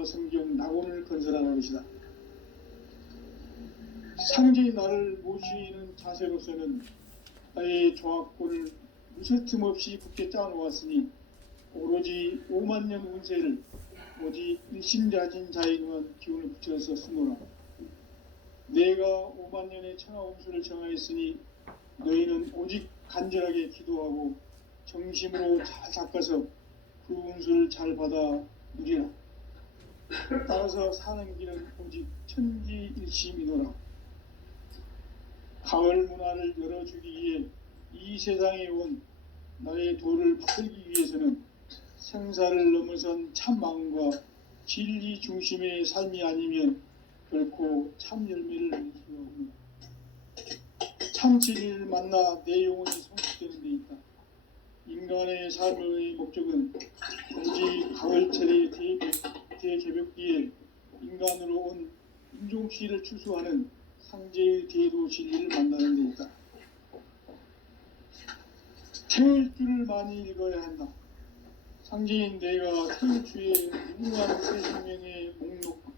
하늘과 성경 낙원을 건설하는 것이다. 상제의 나를 모시는 자세로서는 나의 조합권을 무설틈 없이 굳게 짜놓았으니 오로지 5만 년 운세를 오직 일심자진 자에 의한 기운을 붙여서 쓰노라. 내가 5만 년의 천하 운수를 정하였으니 너희는 오직 간절하게 기도하고 정심으로 잘 닦아서 그 운수를 잘 받아 누리라. 따라서 사는 길은 오직 천지일심이노라. 가을 문화를 열어주기 위해 이 세상에 온 나의 도를 받들기 위해서는 생사를 넘어선 참 마음과 진리 중심의 삶이 아니면 결코 참 열매를 낼 수가 없노라. 참 진리를 만나 내 영혼이 성숙되는 데 있다. 인간의 삶의 목적은 오직 가을철의 대개벽기에 인간으로 온 인종시를 추수하는 상제의 대도 진리를 만나는 데 있다. 태일 줄을 많이 읽어야 한다. 상제인 내가 태일 주에 무궁한 새 생명의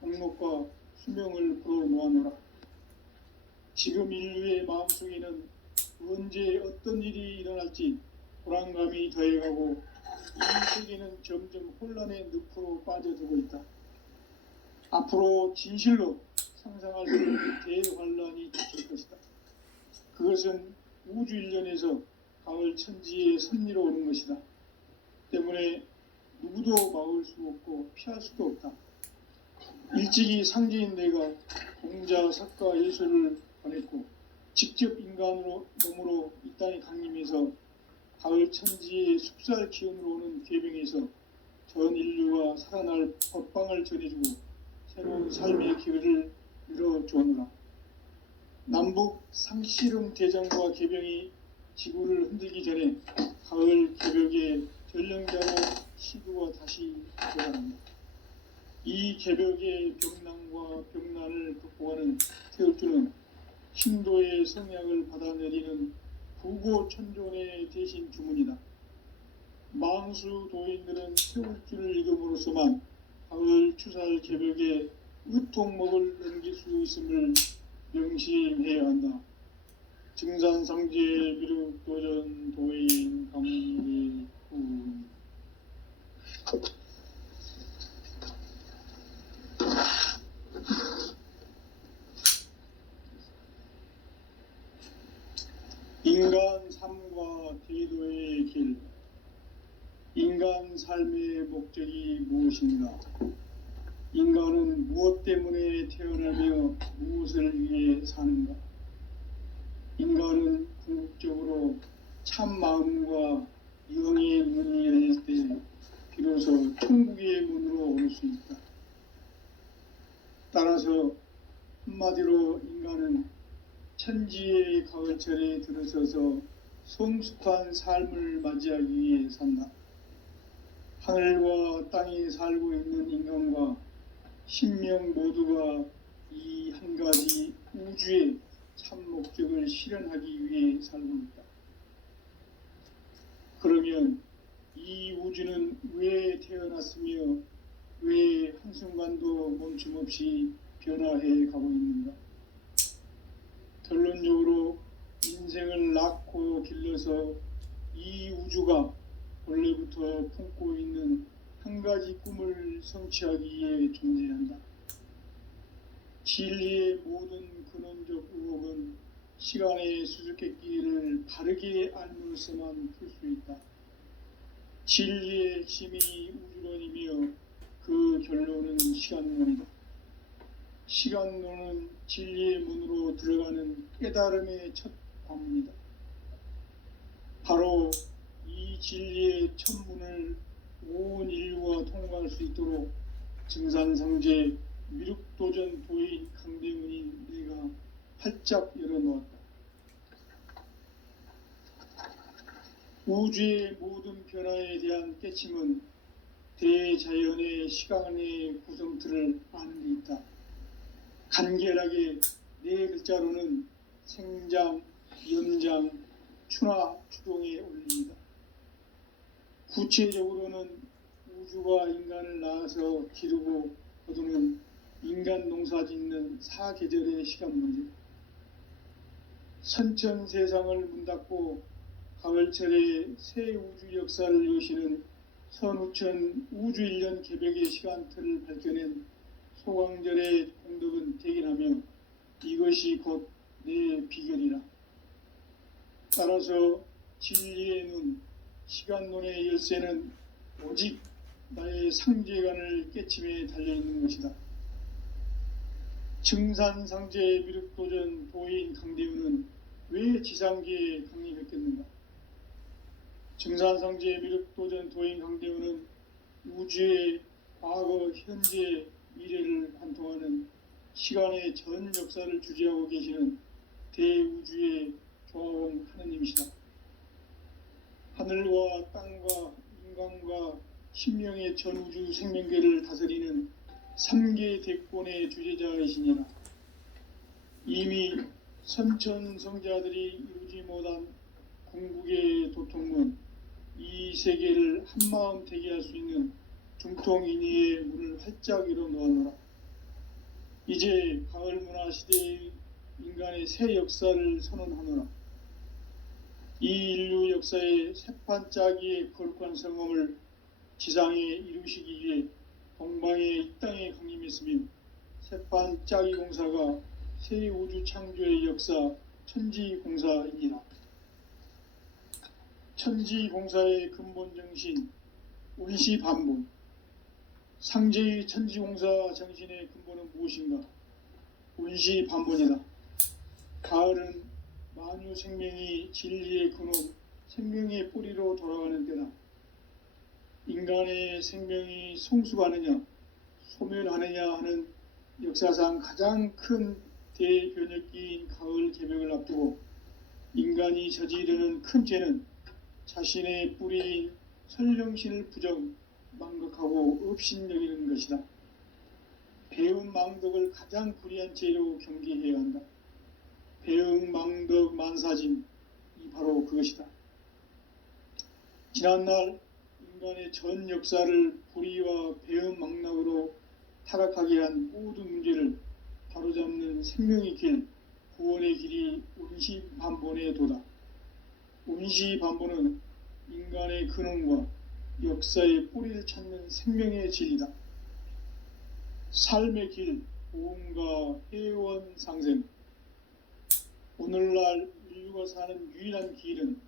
목록과 수명을 풀어놓아노라. 지금 인류의 마음속에는 언제 어떤 일이 일어날지 불안감이 더해가고 이 세계는 점점 혼란의 늪으로 빠져들고 있다. 앞으로 진실로 상상할 수 없는 대환란이 닥칠 것이다. 그것은 우주 일련에서 가을 천지의 섭리로 오는 것이다. 때문에 누구도 막을 수 없고 피할 수도 없다. 일찍이 상제인 내가 공자, 석가, 예술을 보냈고 직접 인간으로 몸으로 이 땅에 강림해서 가을 천지의 숲살 기운으로 오는 계병에서 전 인류와 살아날 법방을 전해주고 새로운 삶의 기회를 열어주오노라. 남북 상씨름 대장과 계병이 지구를 흔들기 전에 가을 개벽의 전령자로 시두가 다시 들어갑니다. 이 개벽의 병난과 병난을 극복하는 태울주는 신도의 성약을 받아내리는 부고천존의 대신 주문이다. 망수 도인들은 태울주를 읽음으로써만 가을 추살 개벽의 의통목을 넘길 수 있음을 명심해야 한다. 증산상제 미륵도전 도인 감리 후 인간 삶과 대도의 길. 인간 삶의 목적이 무엇인가? 인간은 무엇 때문에 태어나며 무엇을 위해 사는가? 인간은 궁극적으로 참 마음과 영의 문이 열릴 때 비로소 천국의 문으로 올 수 있다. 따라서 한마디로 인간은 천지의 가을철에 들어서서 성숙한 삶을 맞이하기 위해 산다. 하늘과 땅에 살고 있는 인간과 신명 모두가 이 한 가지 우주의 참 목적을 실현하기 위해 살고 있다. 그러면 이 우주는 왜 태어났으며 왜 한순간도 멈춤없이 변화해 가고 있는가? 결론적으로 인생을 낳고 길러서 이 우주가 원래부터 품고 있는 한 가지 꿈을 성취하기 위해 존재한다. 진리의 모든 근원적 의혹은 시간의 수수께끼를 바르게 알면서만 풀 수 있다. 진리의 핵심이 우주론이며 그 결론은 시간론이다. 시간론은 진리의 문으로 들어가는 깨달음의 첫 관문이다. 바로 이 진리의 첫 문을 온 인류가 통과할 수 있도록 증산상제 미륵도전 도인 강대문이 내가 활짝 열어놓았다. 우주의 모든 변화에 대한 깨침은 대자연의 시간의 구성틀을 아는 데 있다. 간결하게 네 글자로는 생장, 연장, 추나 추동의 원리이다. 구체적으로는 우주가 인간을 낳아서 기르고 거두는 인간 농사 짓는 사계절의 시간 문제. 선천 세상을 문닫고 가을철에 새 우주 역사를 여시는 선우천 우주일년 개벽의 시간틀을 밝혀낸 소광절의 공덕은 대견하며 이것이 곧 내 비결이라. 따라서 진리의 눈, 시간론의 열쇠는 오직 나의 상제관을 깨침에 달려있는 것이다. 증산상제 미륵도전 도인 강대우는 왜 지상계에 강림했겠는가? 증산상제 미륵도전 도인 강대우는 우주의 과거, 현재, 미래를 관통하는 시간의 전 역사를 주재하고 계시는 대우주의 조화원 하느님이시다. 하늘과 땅과 인간과 신명의 전우주 생명계를 다스리는 3계 대권의 주재자이시니라. 이미 선천성자들이 이루지 못한 궁극의 도통문, 이 세계를 한마음 되게 할 수 있는 중통인의의 문을 활짝 열어 놓아노라. 이제 가을 문화 시대의 인간의 새 역사를 선언하노라. 이 인류 역사의 새판짜기의 거룩한 성험을 지상에 이루시기 위해 동방의 이 땅에 강림했으며 새판짜기 공사가 새 우주 창조의 역사 천지공사이니라. 천지공사의 근본 정신 운시반본. 상제의 천지공사 정신의 근본은 무엇인가? 운시반본이다. 가을은 만유 생명이 진리의 근원, 생명의 뿌리로 돌아가는 때다. 인간의 생명이 성숙하느냐, 소멸하느냐 하는 역사상 가장 큰 대변혁기인 가을 개벽을 앞두고 인간이 저지르는 큰 죄는 자신의 뿌리인 설령신을 부정, 망각하고 업신여기는 것이다. 배운 망덕을 가장 불의한 죄로 경계해야 한다. 배응 망덕 만사진, 이 바로 그것이다. 지난날 인간의 전 역사를 불의와 배응 망락으로 타락하게 한 모든 문제를 바로잡는 생명의 길, 구원의 길이 운시반본의 도다. 운시반본은 인간의 근원과 역사의 뿌리를 찾는 생명의 진리다. 삶의 길, 보험과 회원 상생. 오늘날 인류가 사는 유일한 길은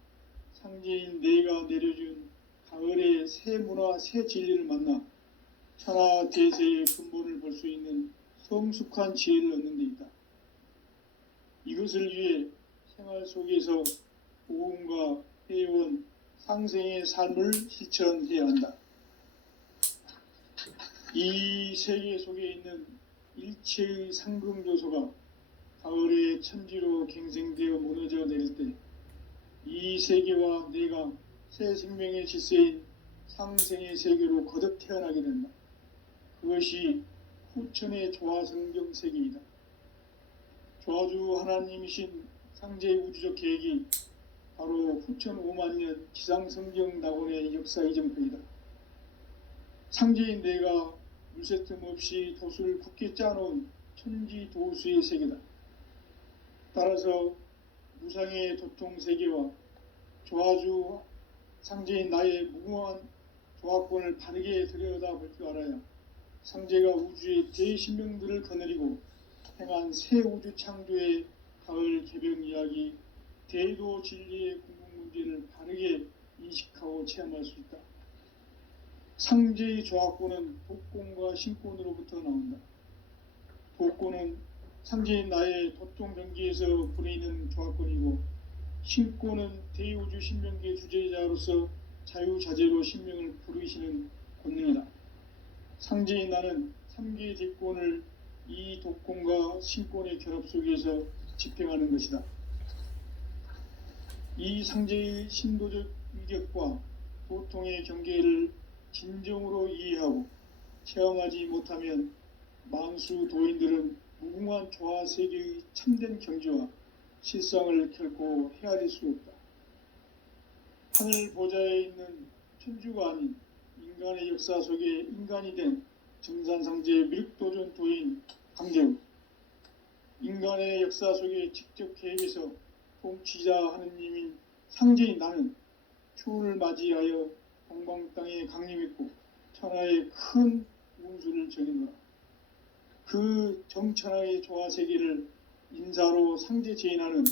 상제인 내가 내려준 가을의 새 문화, 새 진리를 만나 천하 대세의 근본을 볼 수 있는 성숙한 지혜를 얻는 데 있다. 이것을 위해 생활 속에서 보험과 회원, 상생의 삶을 실천해야 한다. 이 세계 속에 있는 일체의 상금요소가 가을의 천지로 갱생되어 무너져 내릴 때 이 세계와 내가 새 생명의 질서인 상생의 세계로 거듭 태어나게 된다. 그것이 후천의 조화성경 세계이다. 조화주 하나님이신 상제의 우주적 계획이 바로 후천 5만년 지상성경 낙원의 역사 이정표이다. 상제인 내가 물새틈 없이 도수를 굳게 짜놓은 천지도수의 세계다. 따라서 무상의 도통세계와 조화주 상제인 나의 무궁한 조화권을 바르게 들여다볼 줄 알아야 상제가 우주의 대신명들을 거느리고 행한 새 우주 창조의 가을 개벽 이야기, 대도 진리의 궁극 문제를 바르게 인식하고 체험할 수 있다. 상제의 조화권은 독권과 신권으로부터 나온다. 독권은 상제인 나의 도통 경기에서 부리는 조화권이고, 신권은 대우주 신명계 주제자로서 자유자재로 신명을 부르시는 권능이다. 상제인 나는 3계 대권을 이 독권과 신권의 결합 속에서 집행하는 것이다. 이 상제의 신도적 위격과 도통의 경계를 진정으로 이해하고 체험하지 못하면 만수 도인들은 무궁한 조화세계의 참된 경지와 실상을 결코 헤아릴 수 없다. 하늘 보좌에 있는 천주가 아닌 인간의 역사 속에 인간이 된 증산상제 미륵도전 도인 강재우. 인간의 역사 속에 직접 개입해서 통치자 하느님인 상제인 나는 추운을 맞이하여 동방 땅에 강림했고 천하의 큰 운수를 정해노라. 그 정천하의 조화세계를 인사로 상제 제인하는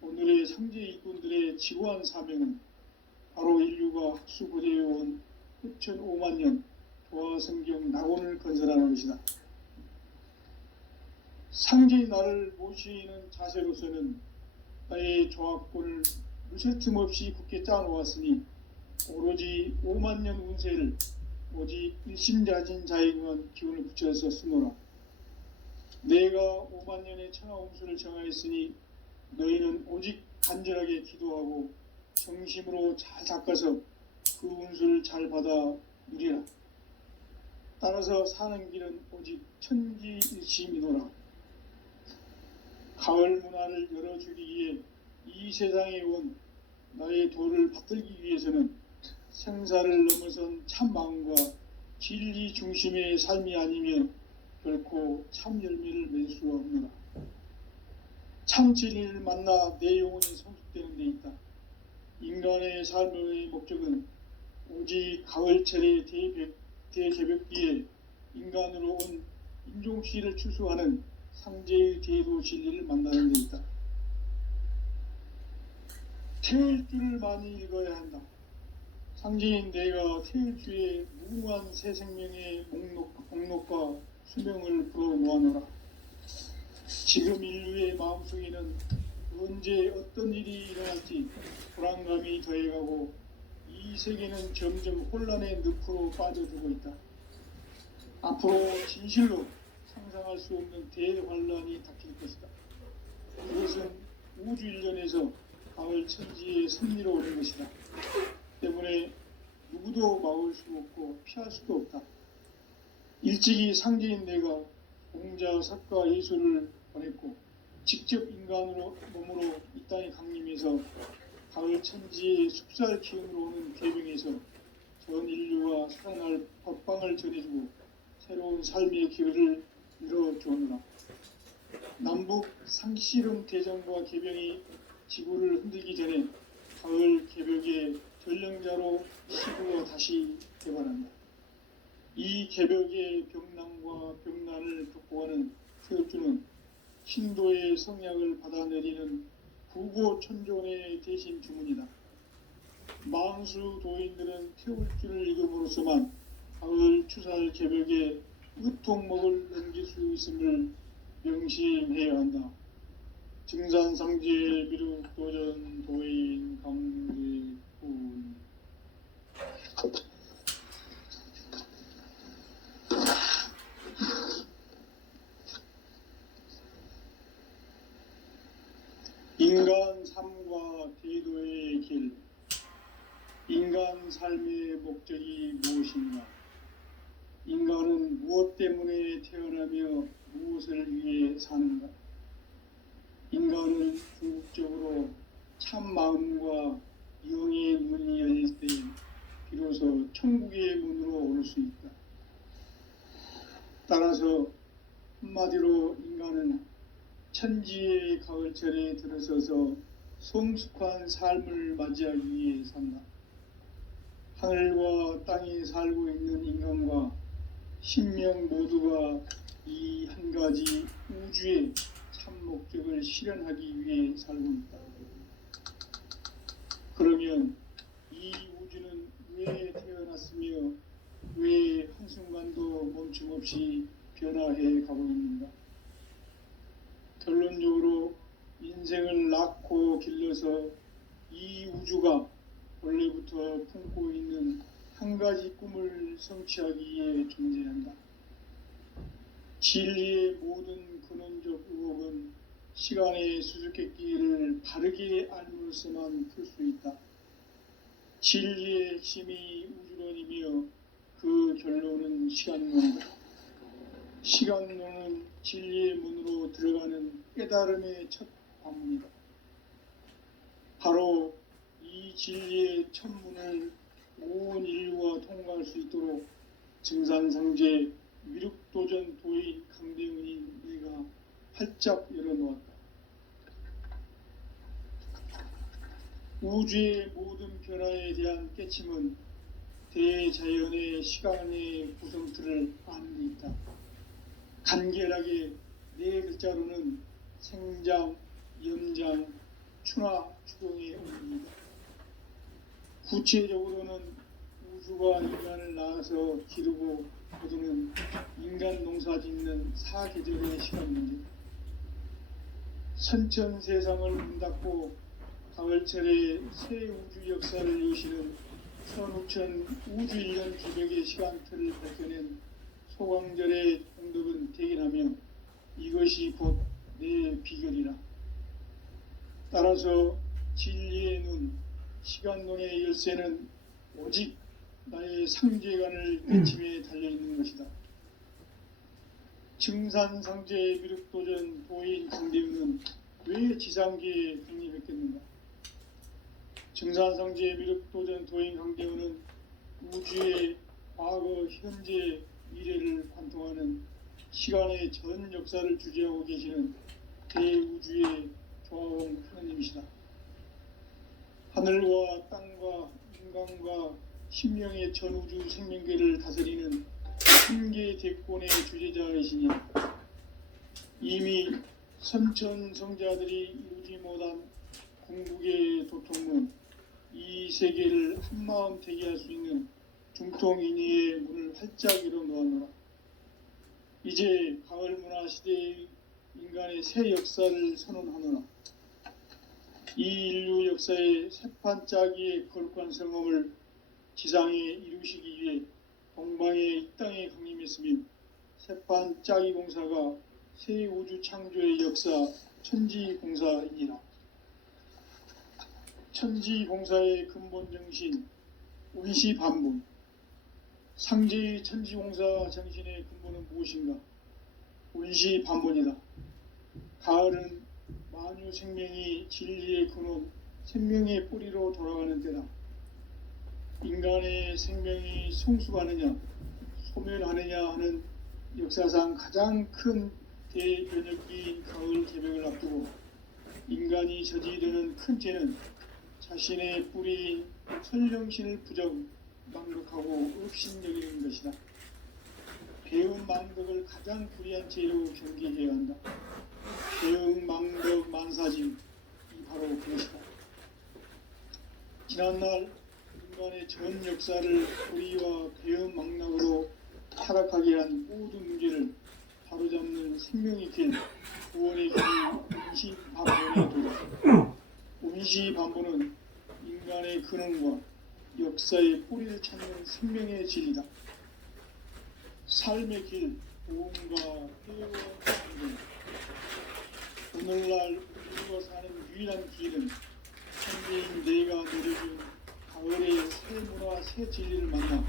오늘의 상제 일꾼들의 지고한 사명은 바로 인류가 학수고대해온 흡천 5만 년 조화성경 낙원을 건설하는 것이다. 상제의 나를 모시는 자세로서는 나의 조합권을 무쇠틈 없이 굳게 짜놓았으니 오로지 5만 년 운세를 오직 일심자진 자에게만 기운을 붙여서 쓰노라. 내가 5만 년의 천하 운수를 정하였으니 너희는 오직 간절하게 기도하고 정심으로 잘 닦아서 그 운수를 잘 받아 누리라. 따라서 사는 길은 오직 천지일심이노라. 가을 문화를 열어주기 위해 이 세상에 온 나의 도를 받들기 위해서는 생사를 넘어선 참 마음과 진리 중심의 삶이 아니면 결코 참 열매를 맺을 수가 없노라. 참 진리를 만나 내 영혼이 성숙되는 데 있다. 인간의 삶의 목적은 오직 가을철의 대개벽기에 인간으로 온 인종씨를 추수하는 상제의 대도 진리를 만나는 데 있다. 태일주를 많이 읽어야 한다. 상제인 내가 태일주의 무궁한 새 생명의 목록과 수명을 불어놓아노라. 지금 인류의 마음속에는 언제 어떤 일이 일어날지 불안감이 더해가고 이 세계는 점점 혼란의 늪으로 빠져들고 있다. 앞으로 진실로 상상할 수 없는 대환란이 닥칠 것이다. 이것은 우주 일련에서 가을 천지의 섭리로 오는 것이다. 때문에 누구도 막을 수 없고 피할 수도 없다. 일찍이 상제인 내가 공자, 석가, 예술을 보냈고 직접 인간으로 몸으로 이 땅에 강림해서 가을 천지의 숙살 기운으로 오는 계명에서 전 인류와 살아날 법방을 전해주고 새로운 삶의 기회를 이뤄주오노라. 남북 상씨름 대전과 개병이 지구를 흔들기 전에 가을 개벽의 전령자로 시구어 다시 개발한다. 이 개벽의 병난과 병난을 극복하는 태울주는 신도의 성약을 받아내리는 부고천존의 대신 주문이다. 망수 도인들은 태울주를 읽음으로써만 가을 추살 개벽에 으통목을 넘길 수 있음을 명심해야 한다. 증산상제 미륵도전 도인 강대훈. 인간 삶과 대도의 길. 인간 삶의 목적이 무엇인가? 인간은 무엇 때문에 태어나며 무엇을 위해 사는가? 인간은 궁극적으로 참 마음과 영의 문이 열릴 때 비로소 천국의 문으로 올 수 있다. 따라서 한마디로 인간은 천지의 가을철에 들어서서 성숙한 삶을 맞이하기 위해 산다. 하늘과 땅에 살고 있는 인간과 신명 모두가 이 한 가지 우주의 참 목적을 실현하기 위해 살고 있다. 그러면 이 우주는 왜 태어났으며 왜 한순간도 멈춤없이 변화해 가고 있는가? 결론적으로 인생을 낳고 길러서 이 우주가 원래부터 품고 있는 한 가지 꿈을 성취하기 위해 존재한다. 진리의 모든 근원적 의혹은 시간의 수수께끼를 바르게 알므로서만 풀 수 있다. 진리의 핵심이 우주론이며 그 결론은 시간론이다. 시간론은 진리의 문으로 들어가는 깨달음의 첫 관문이다. 바로 이 진리의 첫 문을 온 인류가 통과할 수 있도록 증산상제 미륵 비륵도전 도인 강대훈이 내가 활짝 열어놓았다. 우주의 모든 변화에 대한 깨침은 대자연의 시간의 구성틀을 아는 데 있다. 간결하게 네 글자로는 생장, 염장, 추나 추동의 원리이다. 구체적으로는 우주가 인간을 낳아서 기르고 거두는 인간 농사 짓는 사계절의 시간 문제다. 선천 세상을 문 닫고 가을철에 새 우주 역사를 여시는 15,000 우주 1년 기백의 시간틀을 밝혀낸 소광절의 공덕은 대견하며 이것이 곧 내 비결이라. 따라서 진리의 눈, 시간론의 열쇠는 오직 나의 상제관을 깨침에 달려있는 것이다. 증산상제 비륵도전 도인 강대훈은 왜 지상계에 강림했겠는가? 증산상제 비륵도전 도인 강대훈은 우주의 과거, 현재, 미래를 관통하는 시간의 전 역사를 주재하고 계시는 대우주의 조화원 하느님이시다. 하늘과 땅과 인간과 신명의 전우주 생명계를 다스리는 한계 대권의 주제자이시니 이미 선천성자들이 이루지 못한 궁극의 도통문, 이 세계를 한마음 되게 할 수 있는 중통인의의 문을 활짝 열어놓았노라. 이제 가을 문화 시대의 인간의 새 역사를 선언하노라. 이 인류 역사의 새판짜기의 거룩한 성험을 지상에 이루시기 위해 동방의 이 땅에 강림했으며 새판짜기 공사가 새 우주 창조의 역사 천지공사이니라. 천지공사의 근본 정신 운시반분. 상제의 천지공사 정신의 근본은 무엇인가? 운시반분이다. 가을은 만유 생명이 진리의 근원, 생명의 뿌리로 돌아가는 때다. 인간의 생명이 성숙하느냐, 소멸하느냐 하는 역사상 가장 큰 대변혁기인 가을 개벽을 앞두고 인간이 저지르는 큰 죄는 자신의 뿌리인 천령신을 망독하고 업신여기는 것이다. 배운 망덕을 가장 불의한 죄로 경계해야 한다. 배운 망덕 만사짐, 이 바로 그것이다. 지난날 인간의 전 역사를 불의와 배운 망락으로 타락하게 한 모든 문제를 바로잡는 생명의 길, 구원의 길이 운시반본의 도다. 운시반본은 인간의 근원과 역사의 뿌리를 찾는 생명의 진리다. 삶의 길, 보험과 회원 반본. 오늘날 우리가 사는 유일한 길은 천지인 내가 내려준 가을의 새 문화, 새 진리를 만나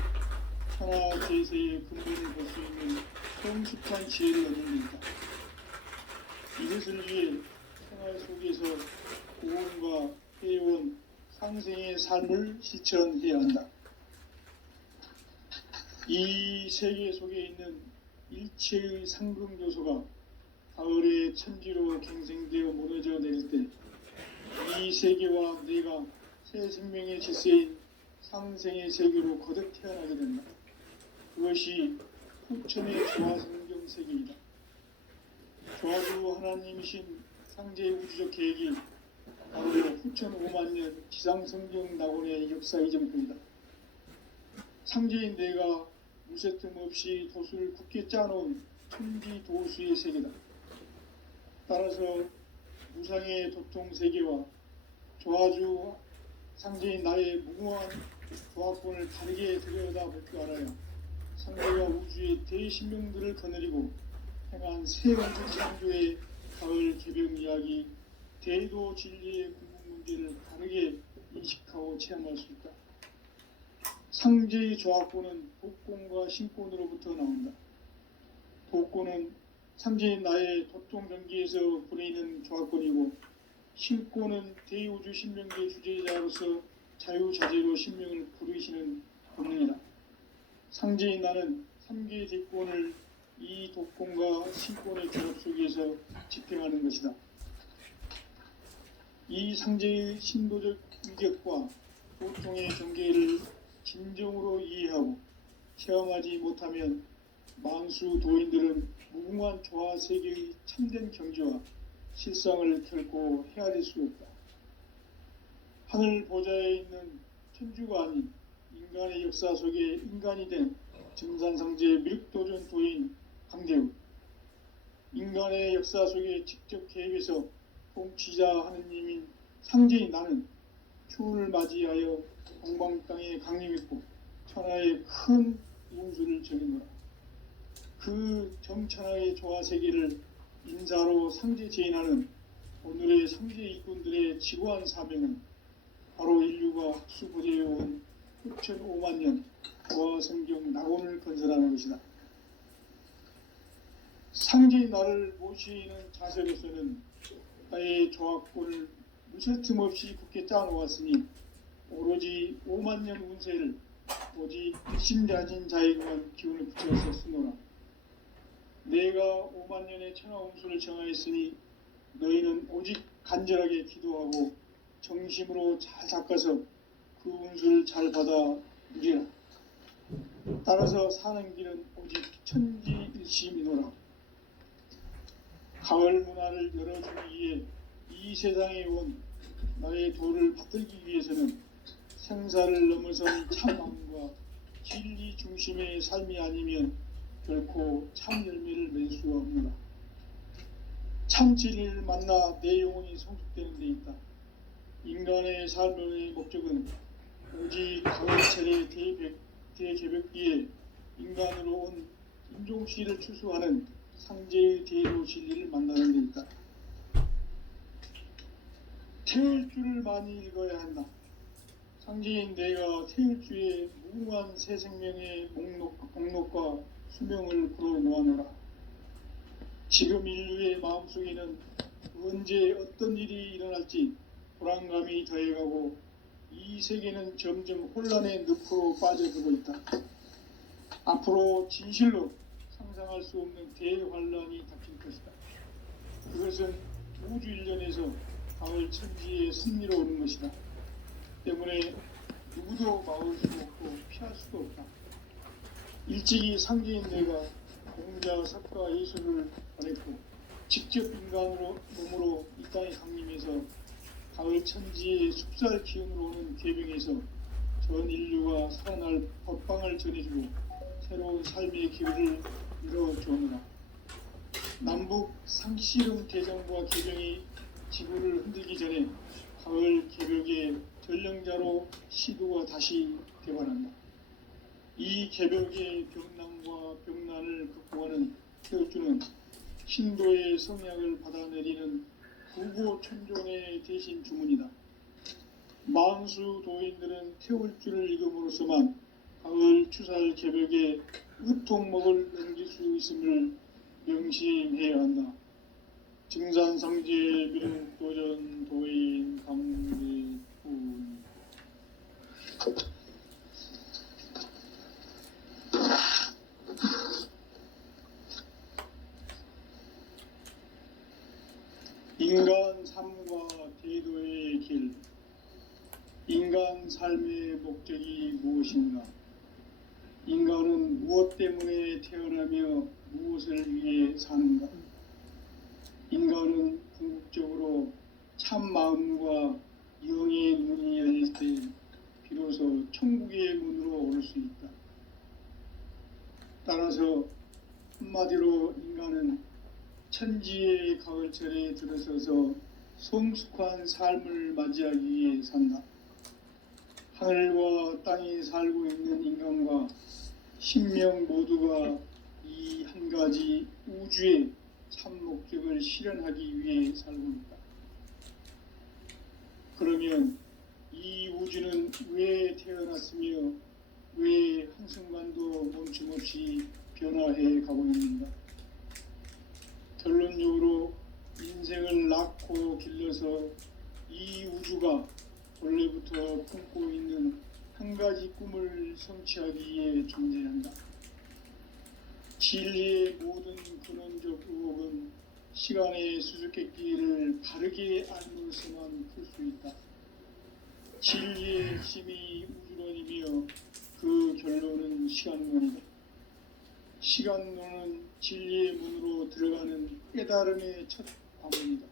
천하 제세의 근본을 볼 수 있는 성숙한 지혜를 얻는 데 있다. 이것을 위해 생활 속에서 보험과 회원, 상생의 삶을 실천해야 한다. 이 세계 속에 있는 일체의 상금 요소가 가을의 천지로 갱생되어 무너져 내릴 때 이 세계와 내가 새 생명의 질서인 상생의 세계로 거듭 태어나게 된다. 그것이 후천의 조화성경 세계이다. 조화주 하나님이신 상제의 우주적 계획이 바로 후천 5만 년 지상성경 낙원의 역사 이정표이다. 상제인 내가 무쇠틈 없이 도수를 굳게 짜놓은 천지 도수의 세계다. 따라서 무상의 도통 세계와 조화주 상제인 나의 무궁한 조합권을 다르게 들여다볼 줄 알아야 상대가 우주의 대신명들을 거느리고 행한 새 우주 창조의 가을 개벽 이야기, 대도 진리의 궁극 문제를 다르게 인식하고 체험할 수 있다. 상제의 조합권은 독권과 신권으로부터 나온다. 독권은 상제인 나의 도통 경계에서 부리는 조합권이고, 신권은 대우주 신명계 주제자로서 자유자재로 신명을 부르시는 본능이다. 상제인 나는 3개 대권을 이 육군과 신권의 결합 속에서 집행하는 것이다. 이 상제의 신도적 위격과 보통의 경계를 진정으로 이해하고 체험하지 못하면 만수 도인들은 무궁한 조화 세계의 참된 경지와 실상을 결코 헤아릴 수 없다. 하늘 보좌에 있는 천주가 아닌 인간의 역사 속에 인간이 된 증산상제 미륵도전 도인 강대우, 인간의 역사 속에 직접 개입해서 통치자 하느님인 상제인 나는 추운을 맞이하여 동방 땅에 강림했고 천하의 큰 운수를 전해노라. 그 정천하의 조화 세계를 인사로 상제 제인하는 오늘의 상제 일꾼들의 지고한 사명은 바로 인류가 학수고대해온 흡천 5만 년 보아 성경 낙원을 건설하는 것이다. 상제의 나를 모시는 자세로서는 나의 조합권을 무설틈 없이 굳게 짜놓았으니 오로지 5만 년 운세를 오직 핵심자진 자에게만 기운을 붙여서 쓰노라. 내가 5만 년의 천하 운수를 정하였으니 너희는 오직 간절하게 기도하고 정심으로 잘 닦아서 그 운수를 잘 받아 누리라. 따라서 사는 길은 오직 천지일심이노라. 가을 문화를 열어주기 위해 이 세상에 온 나의 도를 받들기 위해서는 생사를 넘어선 참마음과 진리 중심의 삶이 아니면 결코 참 열매를 맺을 수가 없노라. 참 진리를 만나 내 영혼이 성숙되는 데 있다. 인간의 삶의 목적은 오직 가을철의 대개벽기에 인간으로 온 인종시를 추수하는 상제의 대도 진리를 만나는 데 있다. 태울 줄을 많이 읽어야 한다. 상제인 내가 태울 주의 무궁한 새 생명의 목록과 수명을 풀어놓아노라. 지금 인류의 마음속에는 언제 어떤 일이 일어날지 불안감이 더해가고 이 세계는 점점 혼란의 늪으로 빠져들고 있다. 앞으로 진실로 상상할 수 없는 대환란이 닥칠 것이다. 그것은 우주 일련에서 가을 천지의 섭리로 오는 것이다. 때문에 누구도 막을 수 없고 피할 수도 없다. 일찍이 상제인 내가 공자, 석가, 예수를 보냈고 직접 인간으로 몸으로 이 땅에 강림해서 가을 천지의 숲살 기운으로 오는 계명에서 전 인류가 살아날 법방을 전해주고 새로운 삶의 기회를 이뤄주오느라. 남북 상씨름 대정부와 개병이 지구를 흔들기 전에 가을 개벽의 전령자로 시도가 다시 개관한다. 이 개벽의 병난과 병난을 극복하는 태울주는 신도의 성약을 받아내리는 구고천존의 대신 주문이다. 만수 도인들은 태울주를 읽음으로써만 가을 추살 개벽의 으통목을 넘길 수 있음을 명심해야 한다. 증산상제 미륵도전 도인 강대훈. 인간 삶과 대도의 길. 인간 삶의 목적이 무엇인가? 인간은 무엇 때문에 태어나며 무엇을 위해 사는가? 인간은 궁극적으로 참 마음과 영의 문이 열릴 때 비로소 천국의 문으로 오를 수 있다. 따라서 한마디로 인간은 천지의 가을철에 들어서서 성숙한 삶을 맞이하기 위해 산다. 하늘과 땅에 살고 있는 인간과 신명 모두가 이 한 가지 우주의 참 목적을 실현하기 위해 살고 있다. 그러면 이 우주는 왜 태어났으며 왜 한순간도 멈춤없이 변화해 가고 있는가? 결론적으로 인생을 낳고 길러서 이 우주가 원래부터 품고 있는 한 가지 꿈을 성취하기 위해 존재한다. 진리의 모든 근원적 의혹은 시간의 수수께끼를 바르게 알면서만 풀 수 있다. 진리의 핵심이 우주론이며 그 결론은 시간론이다. 시간론은 진리의 문으로 들어가는 깨달음의 첫 관문이다.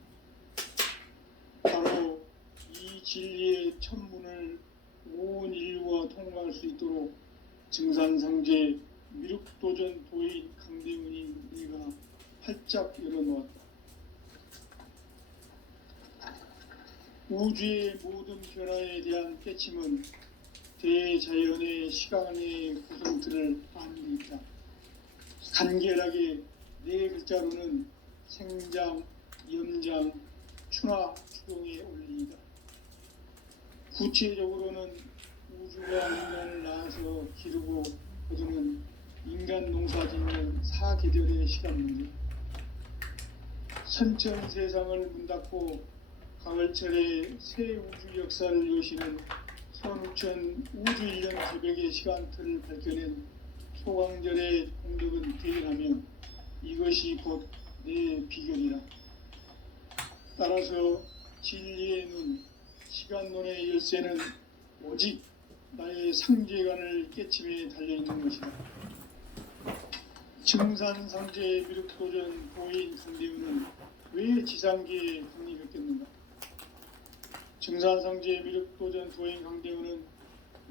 바로 이 진리의 첫 문을 온 인류가 통과할 수 있도록 증산상제 미륵도전 도인 강대문이 네가 활짝 열어놓았다. 우주의 모든 변화에 대한 깨침은 대자연의 시간의 구성틀을 아는 데 있다. 간결하게 네 글자로는 생장, 염장, 추나 추동의 원리이다. 구체적으로는 우주가 인간을 낳아서 기르고 거두는 인간 농사짓는 사계절의 시간 문제. 선천 세상을 문 닫고 가을철에 새 우주 역사를 여시는 선우천 우주 1년 새벽의 시간틀을 밝혀낸 소강절의 공덕은 대견하며 이것이 곧 내 비결이라. 따라서 진리의 눈, 시간론의 열쇠는 오직 나의 상제관을 깨침에 달려있는 것이다. 증산상제 미륵도전 도인 강대문은 왜 지상계에 국립했겠는가? 증산상제 미륵도전 도인 강대문은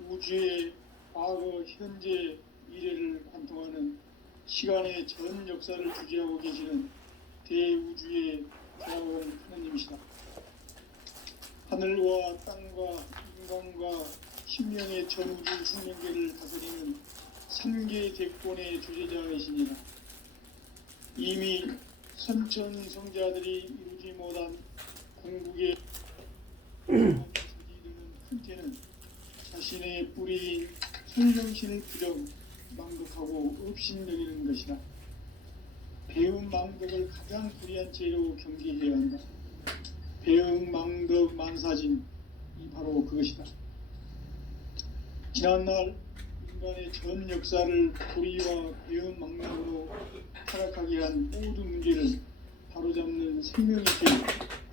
우주의 과거, 현재, 미래를 관통하는 시간의 전 역사를 주재하고 계시는 대우주의 조화원 하느님이시다. 하늘과 땅과 인간과 신명의 전우주 생명계를 다스리는 3개 대권의 주제자이시니라. 이미 선천성자들이 이루지 못한 궁극의 서지르는 큰태는 자신의 뿌리인 설정신을 부정 망덕하고 업신여기는 것이다. 배음 망덕을 가장 불의한 죄로 경계해야 한다. 배음 망덕 만사진, 이 바로 그것이다. 지난날 인간의 전 역사를 불의와 배음 망덕으로 타락하게 한 모든 문제를 바로잡는 생명의 길,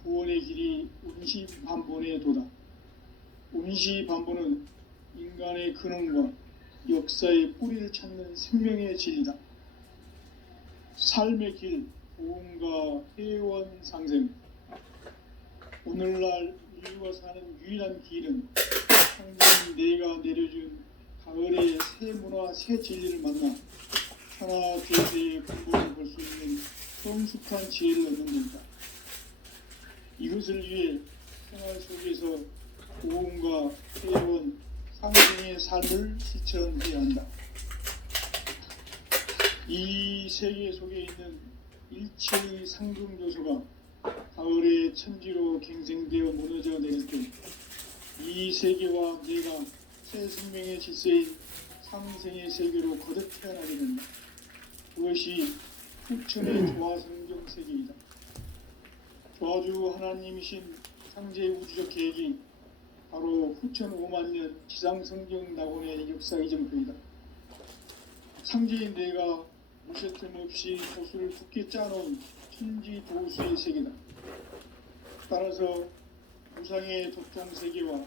구원의 길이 운시반본에 도다. 운시반본은 인간의 근원과 역사의 뿌리를 찾는 생명의 진리다. 삶의 길, 보험과 회원 상생. 오늘날 인류가 사는 유일한 길은 성경 내가 내려준 가을의 새 문화, 새 진리를 만나 하나 둘셋의 근본을 볼 수 있는 성숙한 지혜를 얻는 것이다. 이것을 위해 생활 속에서 보험과 회원, 상생의 삶을 실천해야 한다. 이 세계 속에 있는 일체의 상금 요소가 가을의 천지로 갱생되어 무너져 내릴 때 이 세계와 내가 새 생명의 질서인 상생의 세계로 거듭 태어나게 된다. 그것이 후천의 조화성경 세계이다. 조화주 하나님이신 상제 우주적 계획이 바로 후천 5만 년 지상성경 낙원의 역사 이전표이다. 상제인 내가 무쇠틈 없이 도수를 굳게 짜놓은 천지 도수의 세계다. 따라서 무상의 도통 세계와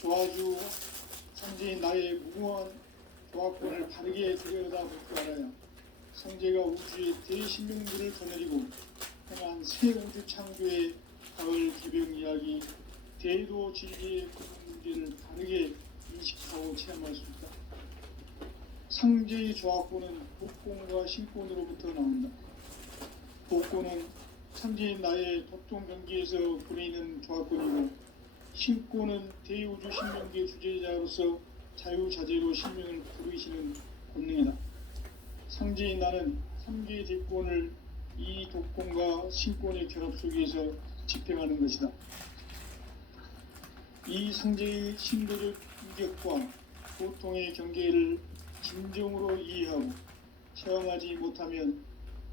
조화주 상제인 나의 무궁한 조화권을 바르게 들여다볼 줄 알아야 상제가 우주의 대신명들을 거느리고 행한 새 우주 창조의 가을 개병 이야기, 대도 진리의 문제를 바르게 인식하고 체험할 수 있다. 상제의 조화권은 복권과 신권으로부터 나온다. 복권은 상제인 나의 도통 경기에서 부리는 조화권이고, 신권은 대우주 신명계 주제자로서 자유자재로 신명을 부르시는 권능이다. 상제인 나는 3개의 대권을 이 독권과 신권의 결합 속에서 집행하는 것이다. 이 상제의 신도적 인격과 고통의 경계를 진정으로 이해하고 체험하지 못하면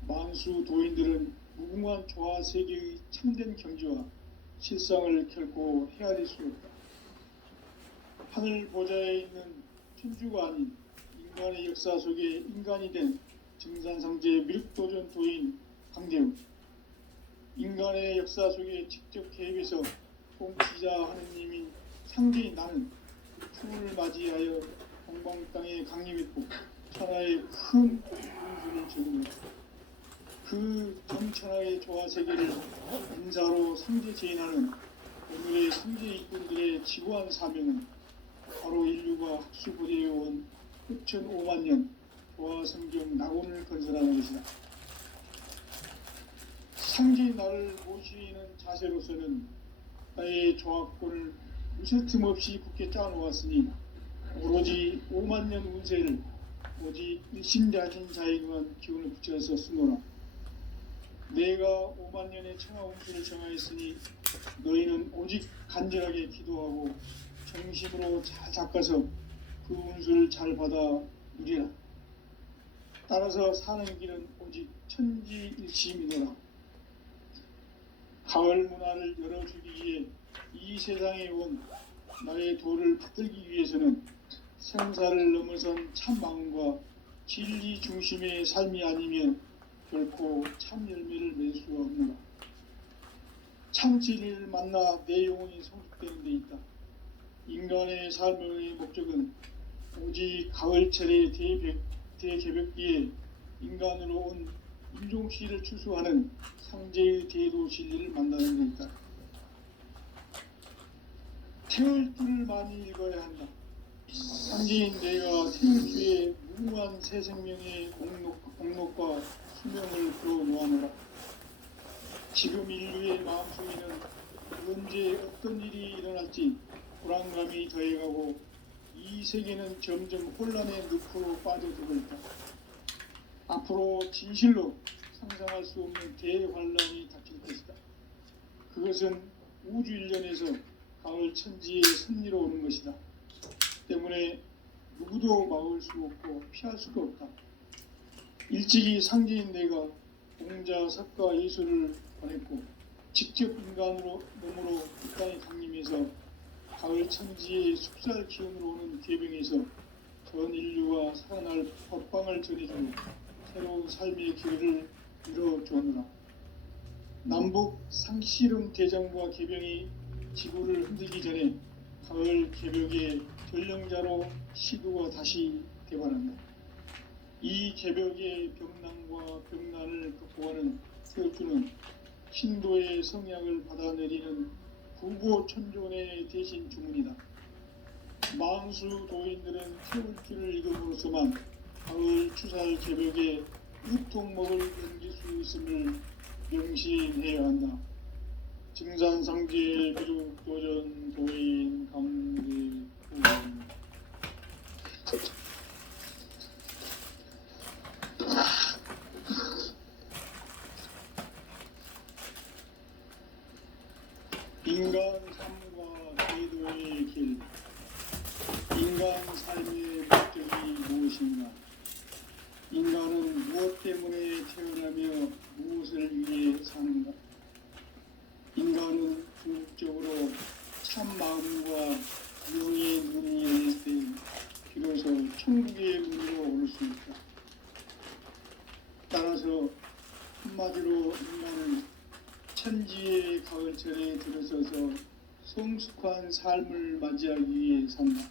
만수 도인들은 무궁한 조화 세계의 참된 경지와 실상을 결코 헤아릴 수 없다. 하늘 보좌에 있는 천주가 아닌 인간의 역사 속에 인간이 된 증산성제 미륵도전 도인 강대웅. 인간의 역사 속에 직접 개입해서 통치자 하느님인 상제인 나는 풍을 맞이하여 동방 땅에 강림했고 천하의 큰 운수를 제공했다. 그 전천하의 조화 세계를 인사로 상제 제인하는 오늘의 상제 일꾼들의 지구한 사명은 바로 인류가 학수고대해온 흡천 5만 년 조화성경 낙원을 건설하는 것이다. 상제의 나를 모시는 자세로서는 나의 조합권을 무쇠틈 없이 굳게 짜놓았으니 오로지 5만 년 운세를 오직 일심자진 자에게만 기운을 붙여서 쓰노라. 내가 5만 년의 천하 운수를 정하였으니 너희는 오직 간절하게 기도하고 정심으로 잘 닦아서 그 운수를 잘 받아 누리라. 따라서 사는 길은 오직 천지일심이노라. 가을 문화를 열어주기 위해 이 세상에 온 나의 도를 붙들기 위해서는 생사를 넘어선 참 마음과 진리 중심의 삶이 아니면 결코 참 열매를 맺을 수가 없노라. 참 진리를 만나 내 영혼이 성숙되는 데 있다. 인간의 삶의 목적은 오직 가을철의 대개벽기에 인간으로 온 인종씨를 추수하는 상제의 대도 진리를 만나는 데 있다. 태을주를 많이 읽어야 한다. 상제인 내가 태을주의 무궁한 새 생명의 공록과 수명을 풀어놓아노라. 지금 인류의 마음속에는 언제 어떤 일이 일어날지 불안감이 더해가고 이 세계는 점점 혼란의 늪으로 빠져들고 있다. 앞으로 진실로 상상할 수 없는 대환란이 닥칠 것이다. 그것은 우주 일련에서 가을 천지의 섭리로 오는 것이다. 때문에 누구도 막을 수 없고 피할 수가 없다. 일찍이 상제인 내가 공자, 석가, 예술을 보냈고 직접 인간으로 몸으로 이 땅에 강림해서 가을 천지의 숙살 기운으로 오는 계병에서 전 인류가 살아날 법방을 전해주고 새로운 삶의 기회를 이뤄주었노라. 남북 상씨름 대장과 계병이 지구를 흔들기 전에 가을 개벽의 전령자로 시도가 다시 되관한다. 이 개벽의 병난과 병난을 극복하는 태울주는 신도의 성약을 받아내리는 구고천존의 대신 주문이다. 망수 도인들은 태울주를 읽음으로써만 가을 추살 개벽의 유통목을 넘길 수 있음을 명심해야 한다. 증산상제 미륵도전 도인 강대웅. 인간 삶과 제도의 길. 인간 삶의 목적이 무엇인가? 인간은 무엇 때문에 태어나며 무엇을 위해 사는가? 인간은 궁극적으로 참 마음과 영의 문이 열릴 때 비로소 천국의 문으로 올 수 있다. 따라서 한마디로 인간은 천지의 가을철에 들어서서 성숙한 삶을 맞이하기 위해 산다.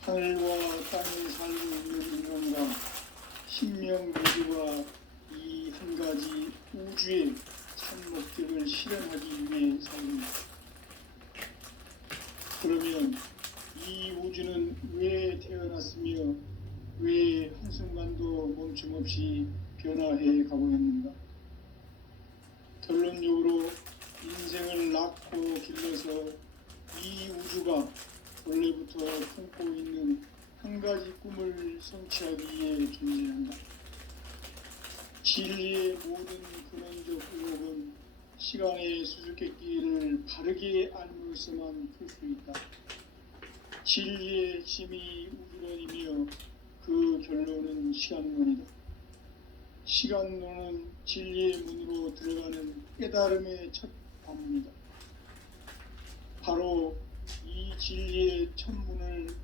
하늘과 땅에 살고 있는 인간과 신명무지와 이 한 가지 우주의 참 목적을 실현하기 위해 살는다. 그러면 이 우주는 왜 태어났으며 왜 한순간도 멈춤없이 변화해 가고 있는가? 결론적으로 인생을 낳고 길러서 이 우주가 원래부터 품고 있는 한 가지 꿈을 성취하기 위해 존재한다. 진리의 모든 근원적 의혹은 시간의 수수께끼를 바르게 알므로서만 풀 수 있다. 진리의 힘이 우주론이며 그 결론은 시간론이다. 시간론은 진리의 문으로 들어가는 깨달음의 첫 관문이다. 바로 이 진리의 첫 문을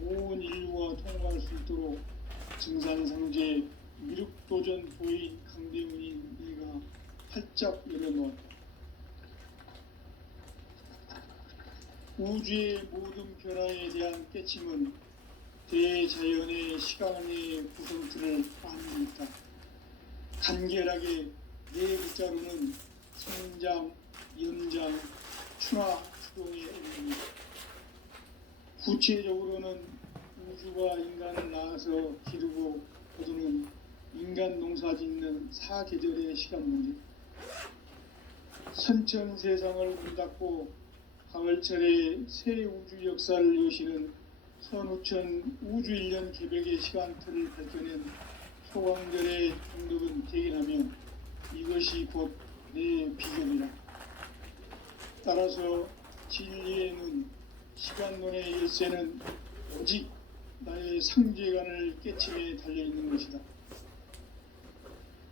온 인류가 통과할 수 있도록 증산상제 미륵도전 도인 강대문이 내가 활짝 열어놓았다. 우주의 모든 변화에 대한 깨침은 대자연의 시간의 구성틀을 안고 있다. 간결하게 네 글자로는 성장, 연장, 추나 추동의 의미입니다. 구체적으로는 우주가 인간을 낳아서 기르고 거두는 인간 농사 짓는 사계절의 시간 문제, 선천 세상을 문 닫고 가을철에 새 우주 역사를 여시는 선우천 우주 1년 개벽의 시간틀을 밝혀낸 소광절의 정덕은 대견하며 이것이 곧 내 비결이라. 따라서 진리의 눈, 시간론의 열쇠는 오직 나의 상제관을 깨침에 달려있는 것이다.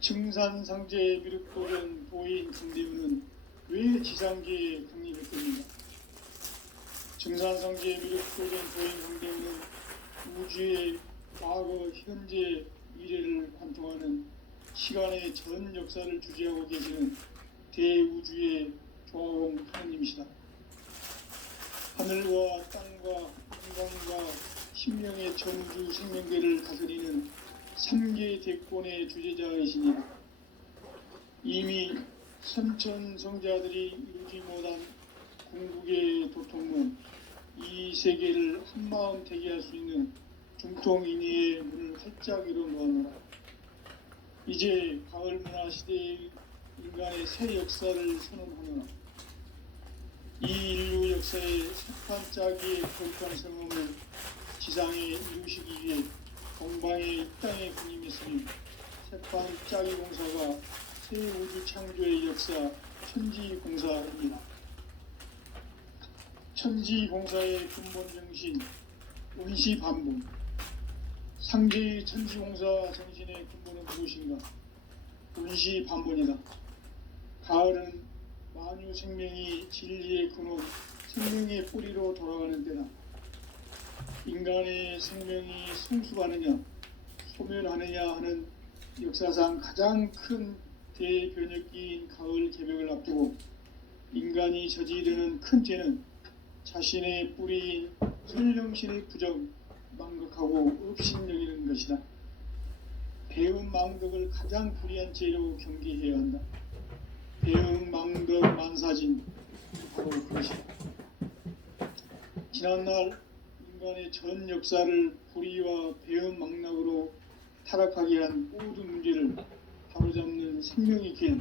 증산상제의 미륵도전 도인 강대문은 왜 지상계에 강림했습니까? 증산상제의 미륵도전 도인 강대문은 우주의 과거, 현재, 미래를 관통하는 시간의 전 역사를 주재하고 계시는 대우주의 조화공 하나님이시다. 하늘과 땅과 인간과 신명의 전주 생명계를 다스리는 3계 대권의 주제자이시니라. 이미 선천성자들이 이루지 못한 궁극의 도통론, 이 세계를 한마음 되게 할 수 있는 중통인의의 문을 활짝 열어놓아노라. 이제 가을 문화 시대의 인간의 새 역사를 선언하노라. 이 인류 역사의 석판짜기의 거룩한 성음을 지상에 이루시기 위해 동방의 이 땅에 군림했으니 석판짜기 공사가 새 우주 창조의 역사 천지공사입니다. 천지공사의 근본 정신 원시반복. 상제의 천지공사 정신의 근본은 무엇인가? 원시반복이다. 가을은 만유 생명이 진리의 근원, 생명의 뿌리로 돌아가는 때다. 인간의 생명이 성숙하느냐, 소멸하느냐 하는 역사상 가장 큰 대변혁기인 가을 개벽을 앞두고 인간이 저지르는 큰 죄는 자신의 뿌리인 설령신을 부정, 망극하고 업신여기는 것이다. 배음 망덕을 가장 불의한 죄로 경계해야 한다. 배음 망덕 만사진, 바로 그것이다. 지난날 인간의 전 역사를 불의와 배음 망락으로 타락하게 한 모든 문제를 바로잡는 생명의 길,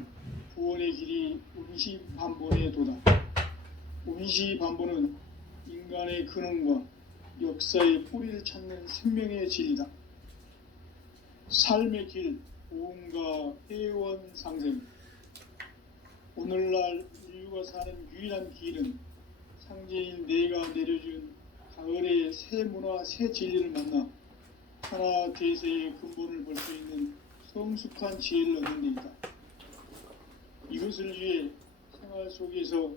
구원의 길이 원시반본의 도다. 원시반본은 인간의 근원과 역사의 뿌리를 찾는 생명의 진리다. 삶의 길, 보험과 회원 상생. 오늘날 인류가 사는 유일한 길은 상제인 내가 내려준 가을의 새 문화, 새 진리를 만나 하나 대세의 근본을 볼 수 있는 성숙한 지혜를 얻는 데 있다. 이것을 위해 생활 속에서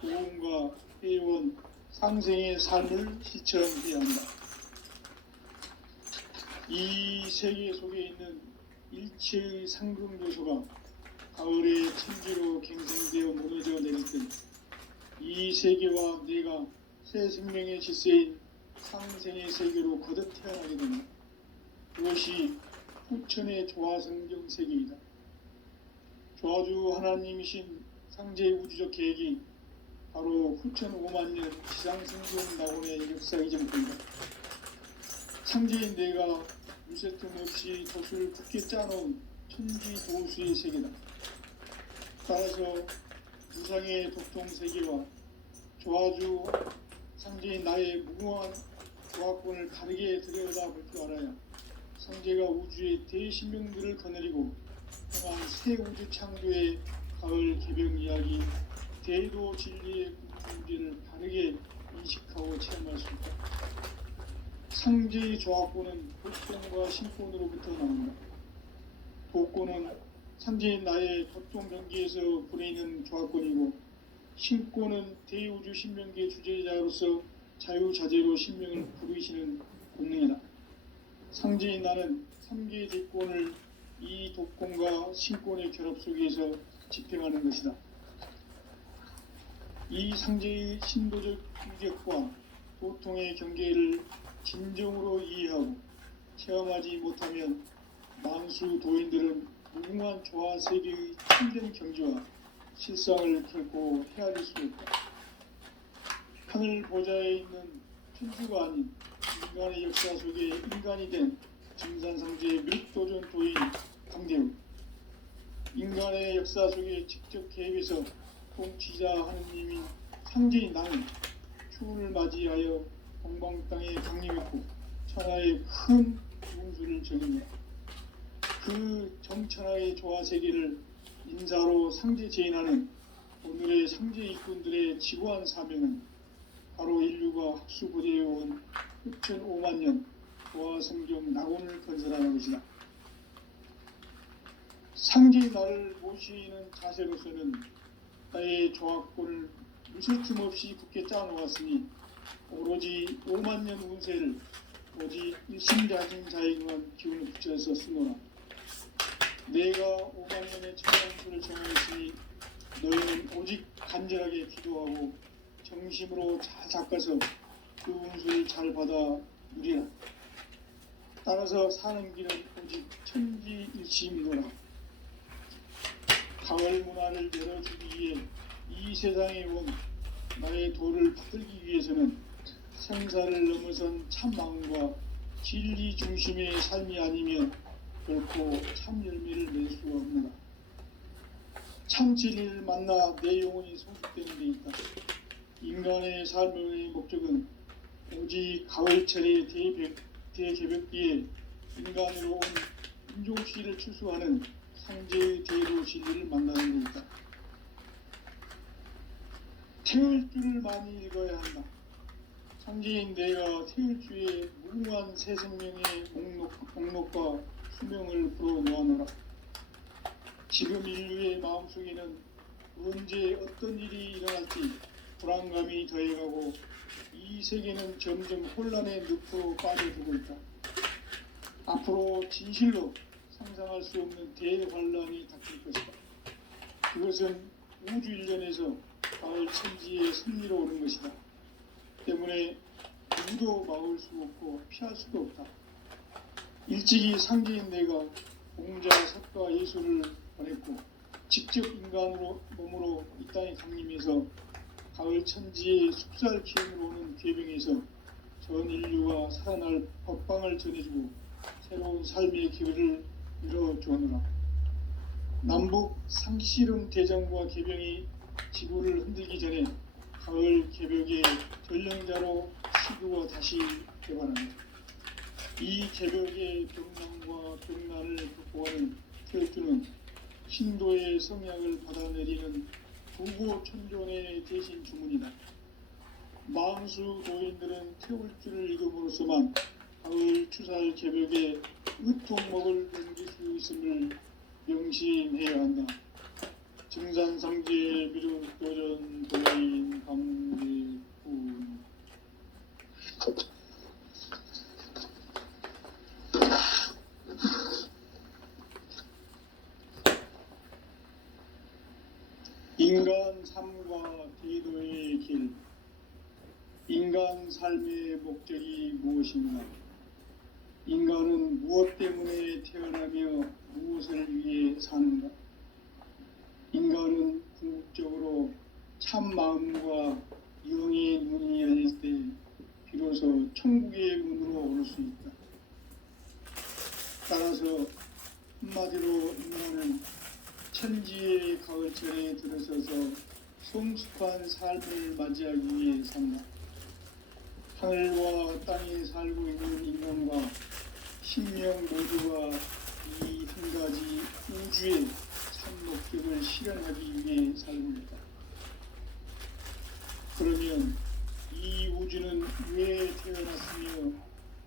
보험과 회원, 상생의 삶을 실천해야 한다. 이 세계 속에 있는 일체의 상금 요소가 가을의 천지로 갱생되어 무너져 내릴 때 이 세계와 내가 새 생명의 질서인 상생의 세계로 거듭 태어나게 된다. 그것이 후천의 조화성경 세계이다. 조화주 하나님이신 상제의 우주적 계획이 바로 후천 5만 년 지상생존 낙원의 역사 이전입니다. 상제인 내가 유세 틈 없이 덫을 굳게 짜놓은 천지 도수의 세계다. 따라서 무상의 도통 세계와 조화주 상제인 나의 무궁한 조화권을 다르게 들여다볼 줄 알아야 상제가 우주의 대신명들을 거느리고 향한 새 우주 창조의 가을 개벽 이야기, 대도 진리의 문제를 다르게 인식하고 체험할 수 있다. 상제의 조화권은 도권과 신권으로부터 나온다. 도권은 상제인 나의 도통 경계에서 부리는 조화권이고, 신권은 대우주 신명계 주제자로서 자유자재로 신명을 부르시는 본능이다. 상제인 나는 3개 대권을 이 독권과 신권의 결합 속에서 집행하는 것이다. 이 상제의 신도적 유격과 도통의 경계를 진정으로 이해하고 체험하지 못하면 만수 도인들은 무궁한 조화 세계의 참된 경지와 실상을 결코 헤아릴 수 없다. 하늘 보좌에 있는 천주가 아닌 인간의 역사 속에 인간이 된 증산상제의 밀도전 도인 강대우, 인간의 역사 속에 직접 개입해서 통치자 하느님인 상제인 나는 추운을 맞이하여 동방 땅에 강림했고 천하의 큰 운수를 정했다. 그 정천하의 조화세계를 인사로 상제 제인하는 오늘의 상제 일꾼들의 지구한 사명은 바로 인류가 학수고대해온 흡천 5만 년 조화성경 낙원을 건설하는 것이다. 상제의 나를 모시는 자세로서는 나의 조화권을 무설춤 없이 굳게 짜놓았으니 오로지 5만 년 운세를 오직 일심자진 자에게만 기운을 붙여서 쓰노라. 내가 5만 년의 천연수를 정하였으니 너희는 오직 간절하게 기도하고 정심으로 잘 닦아서 그 운수를 잘 받아 누리라. 따라서 사는 길은 오직 천지일심이노라. 가을 문화를 열어주기 위해 이 세상에 온 나의 도를 받들기 위해서는 생사를 넘어선 참마음과 진리 중심의 삶이 아니면 결코 참 열매를 낼 수가 없노라. 참 진리를 만나 내 영혼이 성숙되는 데 있다. 인간의 삶의 목적은 오직 가을철의 대개벽기에 인간으로 온 인종시를 추수하는 상제의 대로 진리를 만나는 데 있다. 태울 줄을 많이 읽어야 한다. 상제인 내가 태울 주의 무궁한 새 생명의 목록과 수명을 불어놓아노라. 지금 인류의 마음속에는 언제 어떤 일이 일어날지 불안감이 더해가고 이 세계는 점점 혼란의 늪으로 빠져들고 있다. 앞으로 진실로 상상할 수 없는 대환란이 닥칠 것이다. 그것은 우주 일련에서 가을 천지의 승리로 오는 것이다. 때문에 누구도 막을 수 없고 피할 수도 없다. 일찍이 상제인 내가 공자, 석가, 예수를 보냈고 직접 인간으로 몸으로 이 땅에 강림해서 가을 천지의 숙살 기운으로 오는 괴병에서 전 인류가 살아날 법방을 전해주고 새로운 삶의 기회를 열어주었노라. 남북 상씨름 대장과 개병이 지구를 흔들기 전에 가을 개벽의 전령자로 시구가 다시 개발한다. 이 개벽의 병난과 병난을 극복하는 태울주는 신도의 성약을 받아내리는 부고천존의 대신 주문이다. 만수 도인들은 태울주를 읽음으로써만 가을 추살 개벽의 의통목을 넘길 수 있음을 명심해야 한다. 증산상제 미륵도전 도인 강대훈. 인간 삶과 기도의 길. 인간 삶의 목적이 무엇인가? 인간은 무엇 때문에 태어나며 무엇을 위해 사는가? 인간은 궁극적으로 참 마음과 영의 문이 열릴 때 비로소 천국의 문으로 오를 수 있다. 따라서 한마디로 인간은 천지의 가을철에 들어서서 성숙한 삶을 맞이하기 위해 산다. 하늘과 땅에 살고 있는 인간과 신명 모두가 이 한 가지 우주의 참 목적을 실현하기 위해 살고 있다. 그러면 이 우주는 왜 태어났으며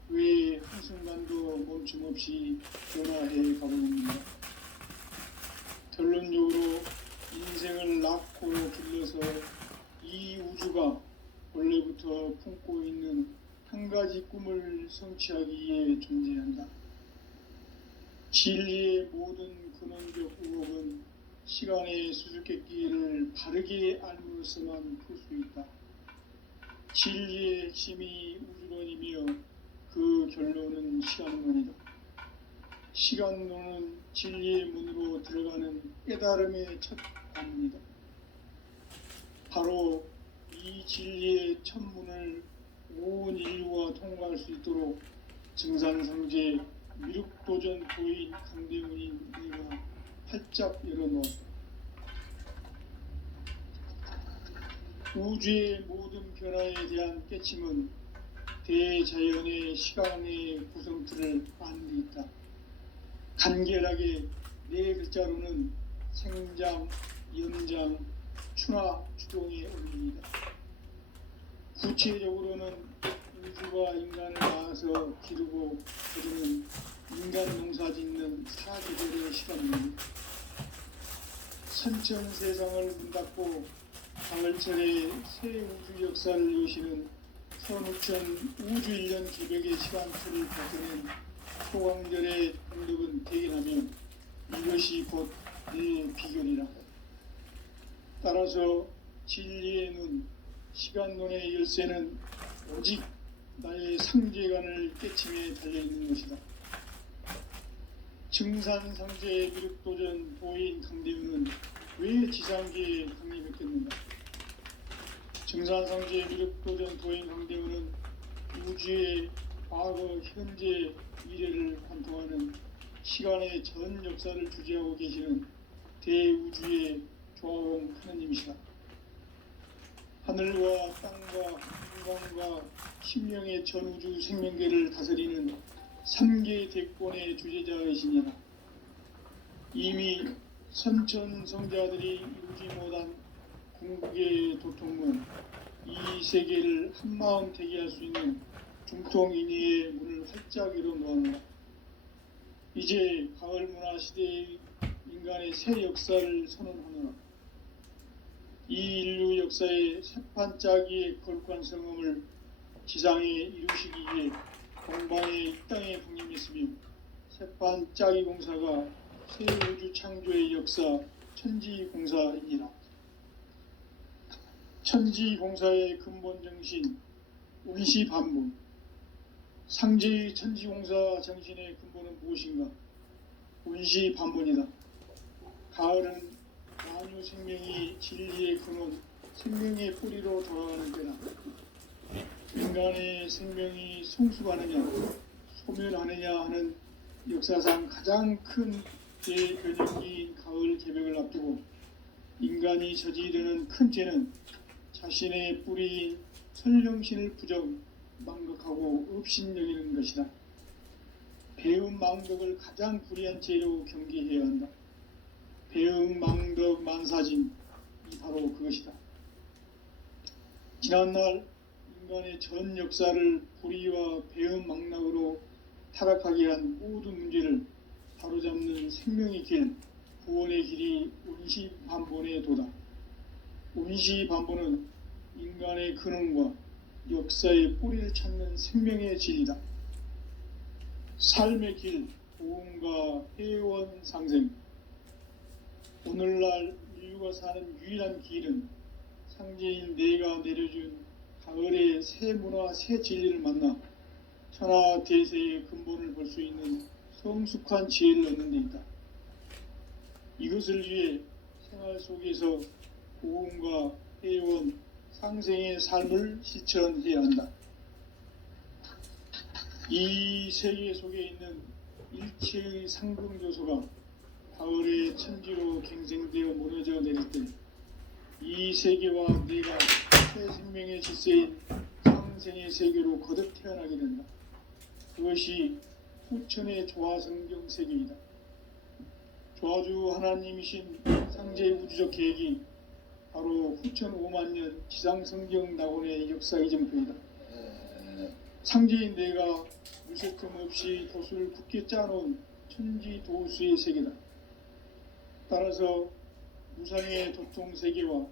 왜 한순간도 멈춤없이 변화해 가고 있는가? 결론적으로 인생을 낳고 길러서 이 우주가 원래부터 품고 있는 한 가지 꿈을 성취하기 위해 존재한다. 진리의 모든 근원적 의혹은 시간의 수수께끼를 바르게 알므로서만 풀 수 있다. 진리의 핵심이 우주론이며 그 결론은 시간론이다. 시간론은 진리의 문으로 들어가는 깨달음의 첫 관문이다. 바로 이 진리의 첫 문을 온 인류가 통과할 수 있도록 증산성제 미륵도전 도인 강대문인 내가 활짝 열어놓았다. 우주의 모든 변화에 대한 깨침은 대자연의 시간의 구성틀을 아는 데 있다. 간결하게 네 글자로는 생장, 연장, 추나 추동의 원리이다. 구체적으로는 우주가 인간을 낳아서 기르고 거두는 인간 농사 짓는 사계절의 시간입니다. 선천 세상을 문 닫고 가을철에 새 우주 역사를 여시는 선우천 우주 1년 기백의 시간틀을 벗어낸 소광절의 공덕은 대견하며 이것이 곧 내 비결이라. 따라서 진리의 눈, 시간론의 열쇠는 오직 나의 상제관을 깨침에 달려있는 것이다. 증산상제의 미륵도전 도인 강대우는 왜 지상계에 강림했겠는가? 증산상제의 미륵도전 도인 강대우는 우주의 과거, 현재, 미래를 관통하는 시간의 전 역사를 주재하고 계시는 대우주의 조화원 하느님이시다. 하늘과 땅과 인간과 신명의 전우주 생명계를 다스리는 3개 대권의 주제자이시니라. 이미 선천성자들이 이루지 못한 궁극의 도통은 이 세계를 한마음 되게 할 수 있는 중통인의의 문을 활짝 열어놓았노라. 이제 가을문화 시대의 인간의 새 역사를 선언하노라. 이 인류 역사의 새판짜기의 거룩한 성음을 지상에 이루시기 위해 동방의 이 땅에 강림했으며 새판짜기 공사가 새 우주 창조의 역사 천지공사이니라. 천지공사의 근본 정신 운시반문. 상제의 천지공사 정신의 근본은 무엇인가? 운시반문이다. 가을은 만유 생명이 진리의 근원, 생명의 뿌리로 돌아가는 때다. 인간의 생명이 성숙하느냐, 소멸하느냐 하는 역사상 가장 큰 대변혁기인 가을 개벽을 앞두고 인간이 저지르는 큰 죄는 자신의 뿌리인 설령신을 부정, 망극하고 업신여기는 것이다. 배음 망덕을 가장 불의한 죄로 경계해야 한다. 배음 망덕 만사진이 바로 그것이다. 지난날 인간의 전 역사를 불의와 배음 망락으로 타락하게 한 모든 문제를 바로잡는 생명의 길, 구원의 길이 운시반본의 도다. 운시반본은 인간의 근원과 역사의 뿌리를 찾는 생명의 진리다. 삶의 길, 도움과 회원 상생. 오늘날 인류가 사는 유일한 길은 상제인 내가 내려준 가을의 새 문화, 새 진리를 만나 천하 대세의 근본을 볼 수 있는 성숙한 지혜를 얻는 데 있다. 이것을 위해 생활 속에서 도움과 회원, 상생의 삶을 실천해야 한다. 이 세계 속에 있는 일체의 상승조소가 가을의 천지로 갱생되어 무너져 내릴 때 이 세계와 내가 새 생명의 질서인 상생의 세계로 거듭 태어나게 된다. 그것이 후천의 조화성경 세계이다. 조화주 하나님이신 상제의 우주적 계획이 바로 후천 5만 년 지상성경 낙원의 역사 이정표이다. 상제인 내가 물색금 없이 도수를 굳게 짜놓은 천지도수의 세계다. 따라서 무상의 도통세계와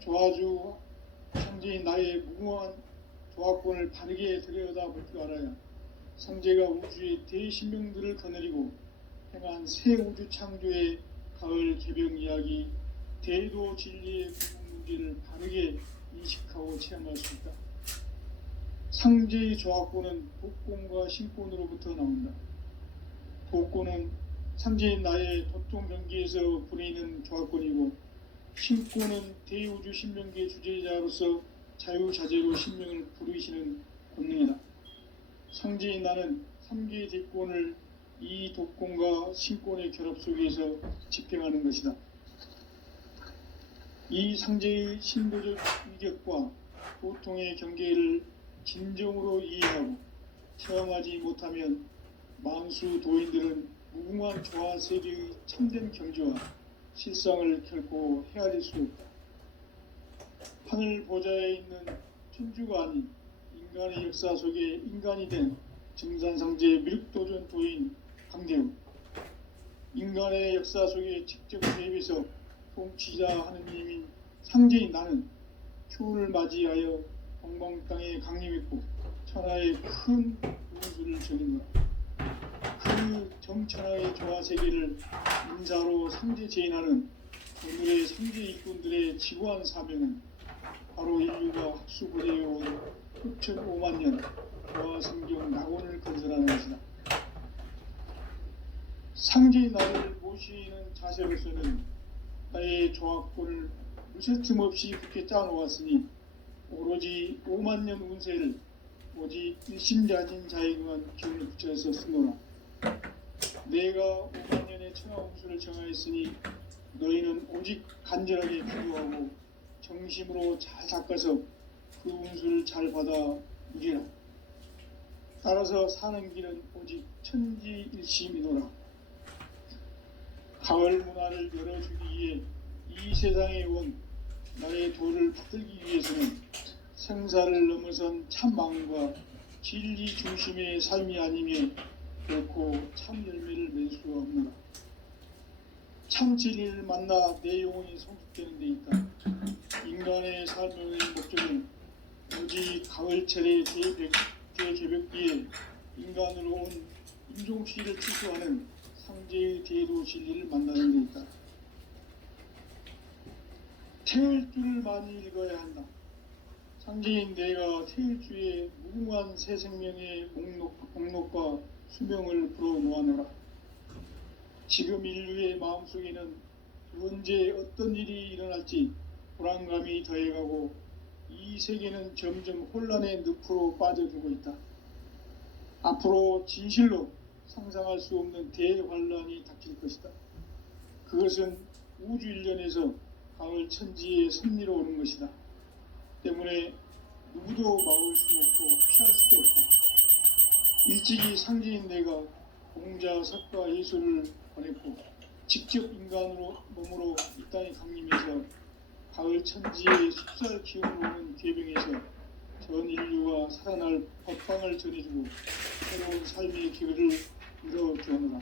조화주 상제인 나의 무궁한 조화권을 바르게 들여다볼 줄 알아야 상제가 우주의 대신명들을 거느리고 행한 새 우주 창조의 가을 개벽 이야기, 대도 진리의 구분 문제를 바르게 인식하고 체험할 수 있다. 상제의 조합권은 복권과 신권으로부터 나온다. 복권은 상제인 나의 도통 경기에서 부리는 조합권이고, 신권은 대우주 신명기의 주제자로서 자유자재로 신명을 부르시는 권능이다. 상제인 나는 3개의 대권을 이 독권과 신권의 결합 속에서 집행하는 것이다. 이 상제의 신도적 위격과 보통의 경계를 진정으로 이해하고 체험하지 못하면 만수 도인들은 무궁한 조화 세계의 참된 경지와 실상을 결코 헤아릴 수 없다. 하늘 보좌에 있는 천주가 아닌 인간의 역사 속에 인간이 된 정산상제 미륵도전 도인 강대우, 인간의 역사 속에 직접 개입해서 통치자 하느님인 상제인 나는 추운을 맞이하여 동방 땅에 강림했고 천하의 큰 운수를 전인노라. 그 정천하의 조화 세계를 인자로 상제 제인하는 오늘의 상제 일꾼들의 지고한 사명은 바로 인류가 합수고대해온 흡천 5만 년 조화 성경 낙원을 건설하는 것이다. 상제의 나를 모시는 자세로서는 나의 조합권을 무쇠틈 없이 굳게 짜놓았으니 오로지 5만 년 운세를 오직 일심자진 자에 의한 기운을 붙여서 쓰노라. 내가 5만 년의 천하 운수를 정하였으니 너희는 오직 간절하게 기도하고 정심으로 잘 닦아서 그 운수를 잘 받아 누리라. 따라서 사는 길은 오직 천지일심이노라. 가을 문화를 열어주기 위해 이 세상에 온 나의 도를 붙들기 위해서는 생사를 넘어선 참 마음과 진리 중심의 삶이 아니면 결코 참 열매를 맺을 수가 없노라. 참 진리를 만나 내 영혼이 성숙되는 데 있다. 인간의 삶의 목적은 오직 가을철의 대개벽기에 인간으로 온 인종시를 취소하는 상제의 대도 진리를 만나는 데 있다. 태을주를 많이 읽어야 한다. 상제인 내가 태을주의 무궁한 새 생명의 목록과 수명을 불어놓아노라. 지금 인류의 마음속에는 언제 어떤 일이 일어날지 불안감이 더해가고 이 세계는 점점 혼란의 늪으로 빠져들고 있다. 앞으로 진실로 상상할 수 없는 대환란이 닥칠 것이다. 그것은 우주 일련에서 가을 천지의 섭리로 오는 것이다. 때문에 누구도 막을 수 없고 피할 수도 없다. 일찍이 상제인 내가 공자, 석가, 예수를 보냈고 직접 인간으로 몸으로 이 땅에 강림해서 가을 천지의 숲살 기운으로 오는 계병에서 전 인류가 살아날 법방을 전해주고 새로운 삶의 기회를 이뤄주노라.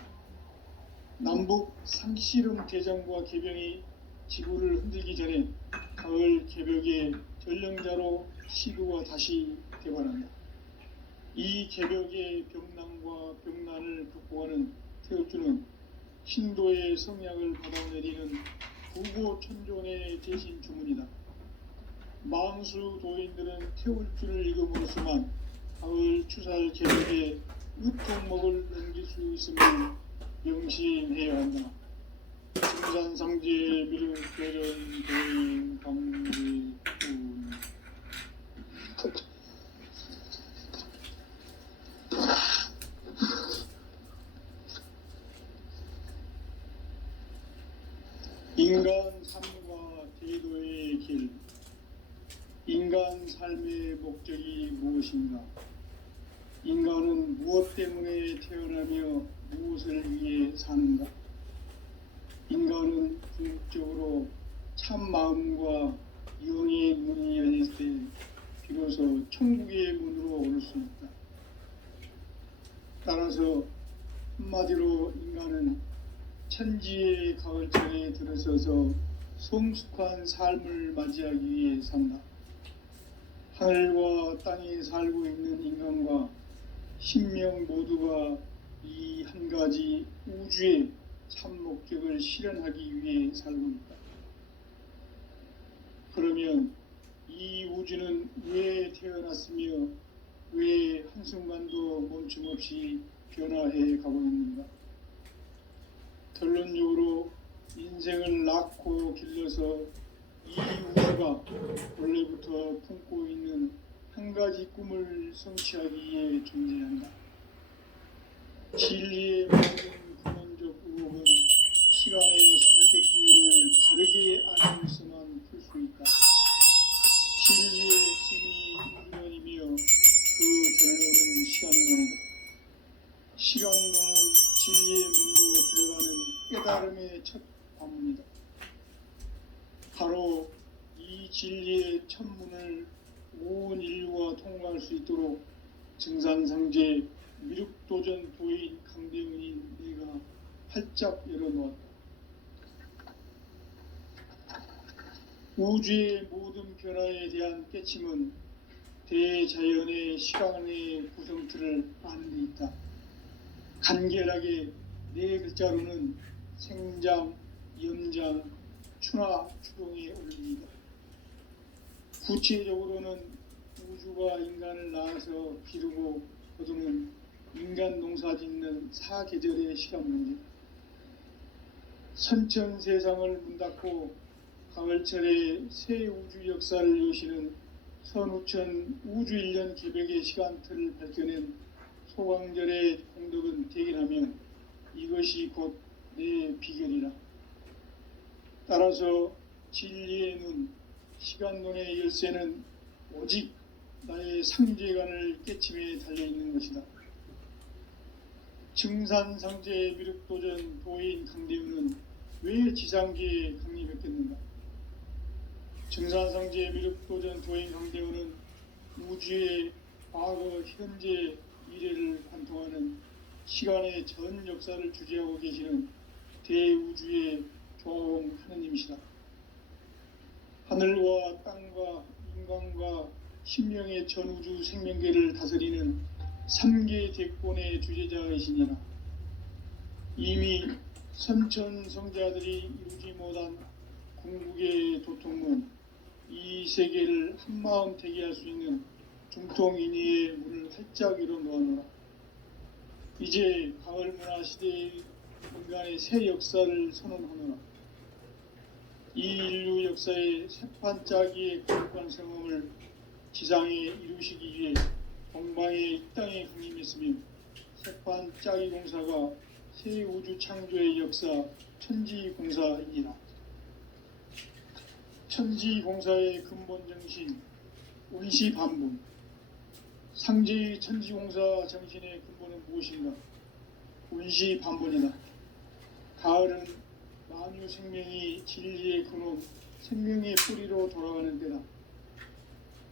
남북 상씨름 대장과 계병이 지구를 흔들기 전에 가을 개벽의 전령자로 시도가 다시 되관한다. 이 개벽의 병난과 병난을 극복하는 태을주는 신도의 성약을 받아내리는 부고천존의 대신 주문이다. 망수 도인들은 태울주를 읽음으로써만 가을 추살 개벽의 윗종목을 넘길 수 있음을 명심해야 한다. 중산상제 미륵도전 도인 강제군. 인간 삶과 대도의 길. 인간 삶의 목적이 무엇인가? 인간은 무엇 때문에 태어나며 무엇을 위해 사는가? 인간은 궁극적으로 참 마음과 영의 문이 열릴 때 비로소 천국의 문으로 오를 수 있다. 따라서 한마디로 인간은 천지의 가을철에 들어서서 성숙한 삶을 맞이하기 위해 산다. 하늘과 땅에 살고 있는 인간과 신명 모두가 이 한 가지 우주의 참 목적을 실현하기 위해 살고 있다. 그러면 이 우주는 왜 태어났으며 왜 한순간도 멈춤 없이 변화해 가고 있는가? 결론적으로 인생을 낳고 길러서 이 우주가 원래부터 품고 있는 한 가지 꿈을 성취하기 위해 존재한다. 진리의 모든 근원적 의혹은 시간의 수수께끼를 바르게 알면서만 풀 수 있다. 진리의 핵심이 우주론이며 그 결론은 시간론이다. 시간론은 진리의 문으로 들어가는 깨달음의 첫 관문이다. 바로 이 진리의 첫 문을 온 인류가 통과할 수 있도록 증산상제 미륵도전 도인 강대훈인 내가 활짝 열어놓았다. 우주의 모든 변화에 대한 깨침은 대자연의 시간의 구성틀을 아는 데 있다. 간결하게 네 글자로는 생장, 염장, 추나 추동에 올립니다. 구체적으로는 우주가 인간을 낳아서 기르고 거두는 인간 농사 짓는 사계절의 시간 문제. 선천 세상을 문 닫고 가을철에 새 우주 역사를 여시는 선우천 우주 1년 개백의 시간틀을 밝혀낸 소강절의 공덕은 대견하며 이것이 곧 내 비결이라. 따라서 진리의 눈, 시간론의 열쇠는 오직 나의 상제관을 깨침에 달려있는 것이다. 증산상제 미륵도전 도인 강대훈은 왜 지상계에 강림했겠는가? 증산상제 미륵도전 도인 강대훈은 우주의 과거, 현재, 미래를 관통하는 시간의 전 역사를 주재하고 계시는 대우주의 조홍 하느님이시다. 하늘과 땅과 인간과 신명의 전우주 생명계를 다스리는 3계 대권의 주제자이시니라. 이미 선천성자들이 이루지 못한 궁극의 도통문, 이 세계를 한마음 되게 할 수 있는 중통인의의 문을 활짝 열어놓아노라. 이제 가을문화 시대의 인간의 새 역사를 선언하노라. 이 인류 역사의 새판짜기의 거룩한 성험을 지상에 이루시기 위해 동방의 이 땅에 강림했으며 새판짜기 공사가 새 우주 창조의 역사 천지공사이니라. 천지공사의 근본 정신 운시반분. 상제의 천지공사 정신의 근본은 무엇인가? 운시반분이다. 가을은 만유 생명이 진리의 근원, 생명의 뿌리로 돌아가는 때다.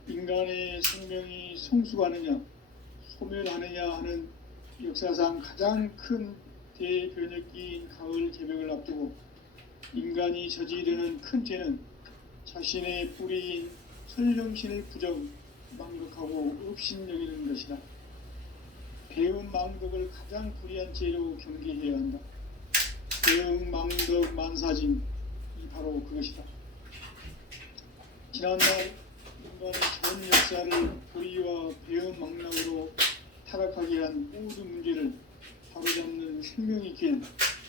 인간의 생명이 성숙하느냐, 소멸하느냐 하는 역사상 가장 큰 대변혁기인 가을 개벽을 앞두고 인간이 저지르는 큰 죄는 자신의 뿌리인 설령신을 부정, 망극하고 업신여기는 것이다. 배운 망덕을 가장 불의한 죄로 경계해야 한다. 배운 망덕 만사진, 이 바로 그것이다. 지난날 인간의 전 역사를 불의와 배운 망락으로 타락하게 한 모든 문제를 바로잡는 생명의 길,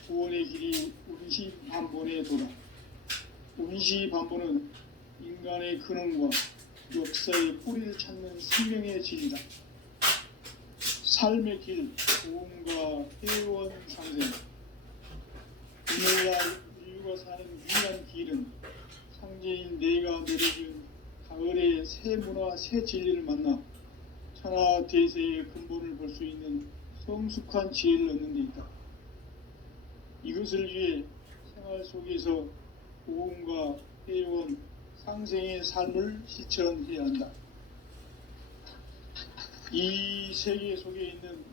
구원의 길이 운시반본의 도다. 운시반본은 인간의 근원과 역사의 뿌리를 찾는 생명의 진리다. 삶의 길, 도움과 회원 상생. 오늘날 인류가 사는 유일한 길은 상제인 내가 내려준 가을의 새 문화, 새 진리를 만나 천하 대세의 근본을 볼 수 있는 성숙한 지혜를 얻는 데 있다. 이것을 위해 생활 속에서 도움과 회원, 상생의 삶을 실천해야 한다. 이 세계 속에 있는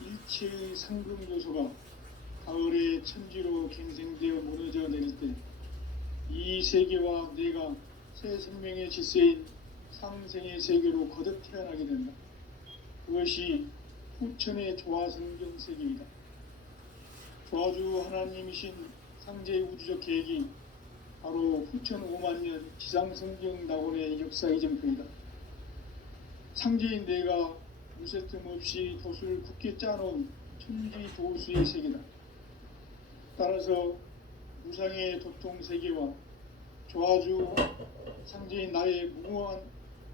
일체의 상금 요소가 가을의 천지로 갱생되어 무너져 내릴 때 이 세계와 내가 새 생명의 질서인 상생의 세계로 거듭 태어나게 된다. 그것이 후천의 조화성경 세계이다. 조아주 하나님이신 상제의 우주적 계획이 바로 후천 5만 년 지상성경 낙원의 역사의 전표이다. 상제인 내가 무쇠틈 없이 도수를 굳게 짜놓은 천지 도수의 세계다. 따라서 무상의 도통 세계와 조아주 상제인 나의 무궁한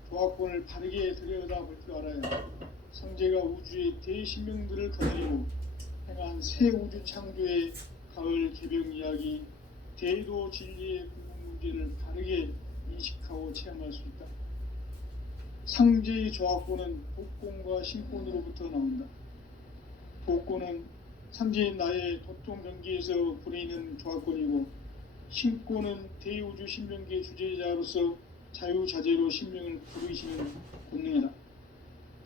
조합권을 바르게 들여다볼 줄 알아야 상제가 우주의 대신명들을 거느리고 행한 새 우주 창조의 가을 개병 이야기, 대도 진리의 궁극 문제를 바르게 인식하고 체험할 수 있다. 상제의 조합권은 복권과 신권으로부터 나온다. 복권은 상제인 나의 도통 경계에서 부리는 조합권이고, 신권은 대우주 신명계 주제자로서 자유자재로 신명을 부르시는 본능이다.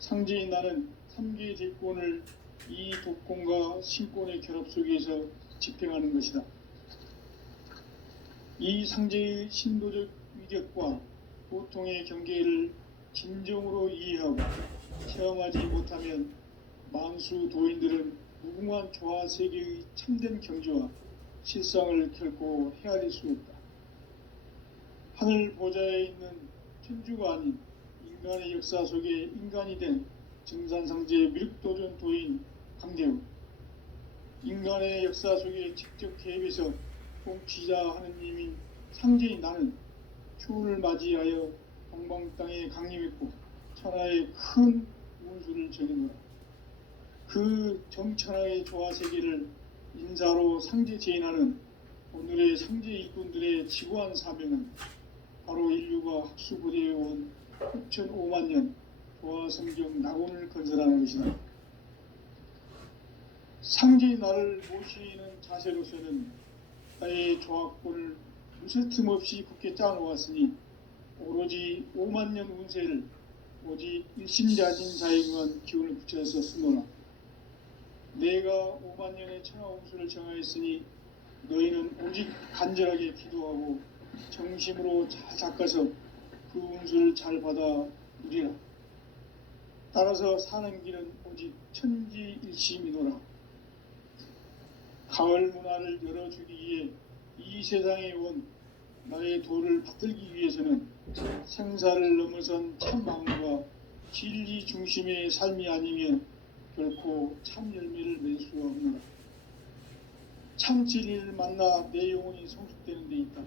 상제인 나는 3개의 대권을 이 독권과 신권의 결합 속에서 집행하는 것이다. 이 상제의 신도적 위격과 보통의 경계를 진정으로 이해하고 체험하지 못하면 만수 도인들은 무궁한 조화세계의 참된 경지와 실상을 결코 헤아릴 수 없다. 하늘 보좌에 있는 천주가 아닌 인간의 역사 속에 인간이 된 증산상제의 미륵도전 도인 강대우, 인간의 역사 속에 직접 개입해서 통치자 하느님인 상제인 나는 추운을 맞이하여 동방 땅에 강림했고 천하의 큰 운수를 적이노라. 그 정천하의 조화세계를 인사로 상제 제인하는 오늘의 상제 일꾼들의 지구한 사명은 바로 인류가 학수고대해온 6,5만 년 조화성경 낙원을 건설하는 것이다. 상제의 나를 모시는 자세로서는 나의 조합권을 무쇠틈 없이 굳게 짜놓았으니 오로지 5만 년 운세를 오직 일심자진 자에게만 기운을 붙여서 쓰노라. 내가 5만 년의 천하 운수를 정하였으니 너희는 오직 간절하게 기도하고 정심으로 잘 닦아서 그 운수를 잘 받아 누리라. 따라서 사는 길은 오직 천지일심이노라. 가을 문화를 열어주기 위해 이 세상에 온 나의 도를 받들기 위해서는 생사를 넘어선 참 마음과 진리 중심의 삶이 아니면 결코 참 열매를 맺을 수가 없노라. 참 진리를 만나 내 영혼이 성숙되는 데 있다.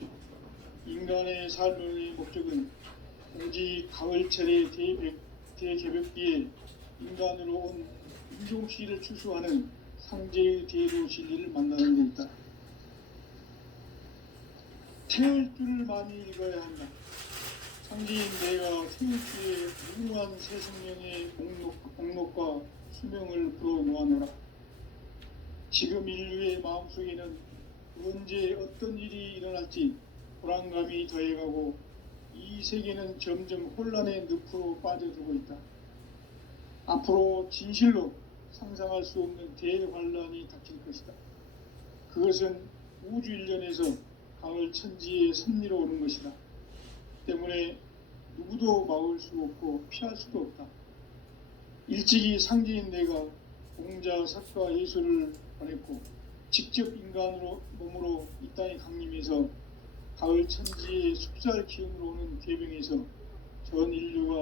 인간의 삶의 목적은 오직 가을철의 대개벽기에 인간으로 온 인종씨를 추수하는 상제의 대도 진리를 만나는 데 있다. 태울 줄을 많이 읽어야 한다. 상제인 내가 태울 줄에 무궁한 새 생명의 목록과 수명을 불어놓아노라. 지금 인류의 마음속에는 언제 어떤 일이 일어날지 불안감이 더해가고 이 세계는 점점 혼란의 늪으로 빠져들고 있다. 앞으로 진실로 상상할 수 없는 대환란이 닥칠 것이다. 그것은 우주 일련에서 가을 천지의 섭리로 오는 것이다. 때문에 누구도 막을 수 없고 피할 수도 없다. 일찍이 상제인 내가 공자, 석가, 예수를 보냈고 직접 인간으로 몸으로 이 땅에 강림해서 가을 천지의 숙살 기운으로 오는 계병에서 전 인류가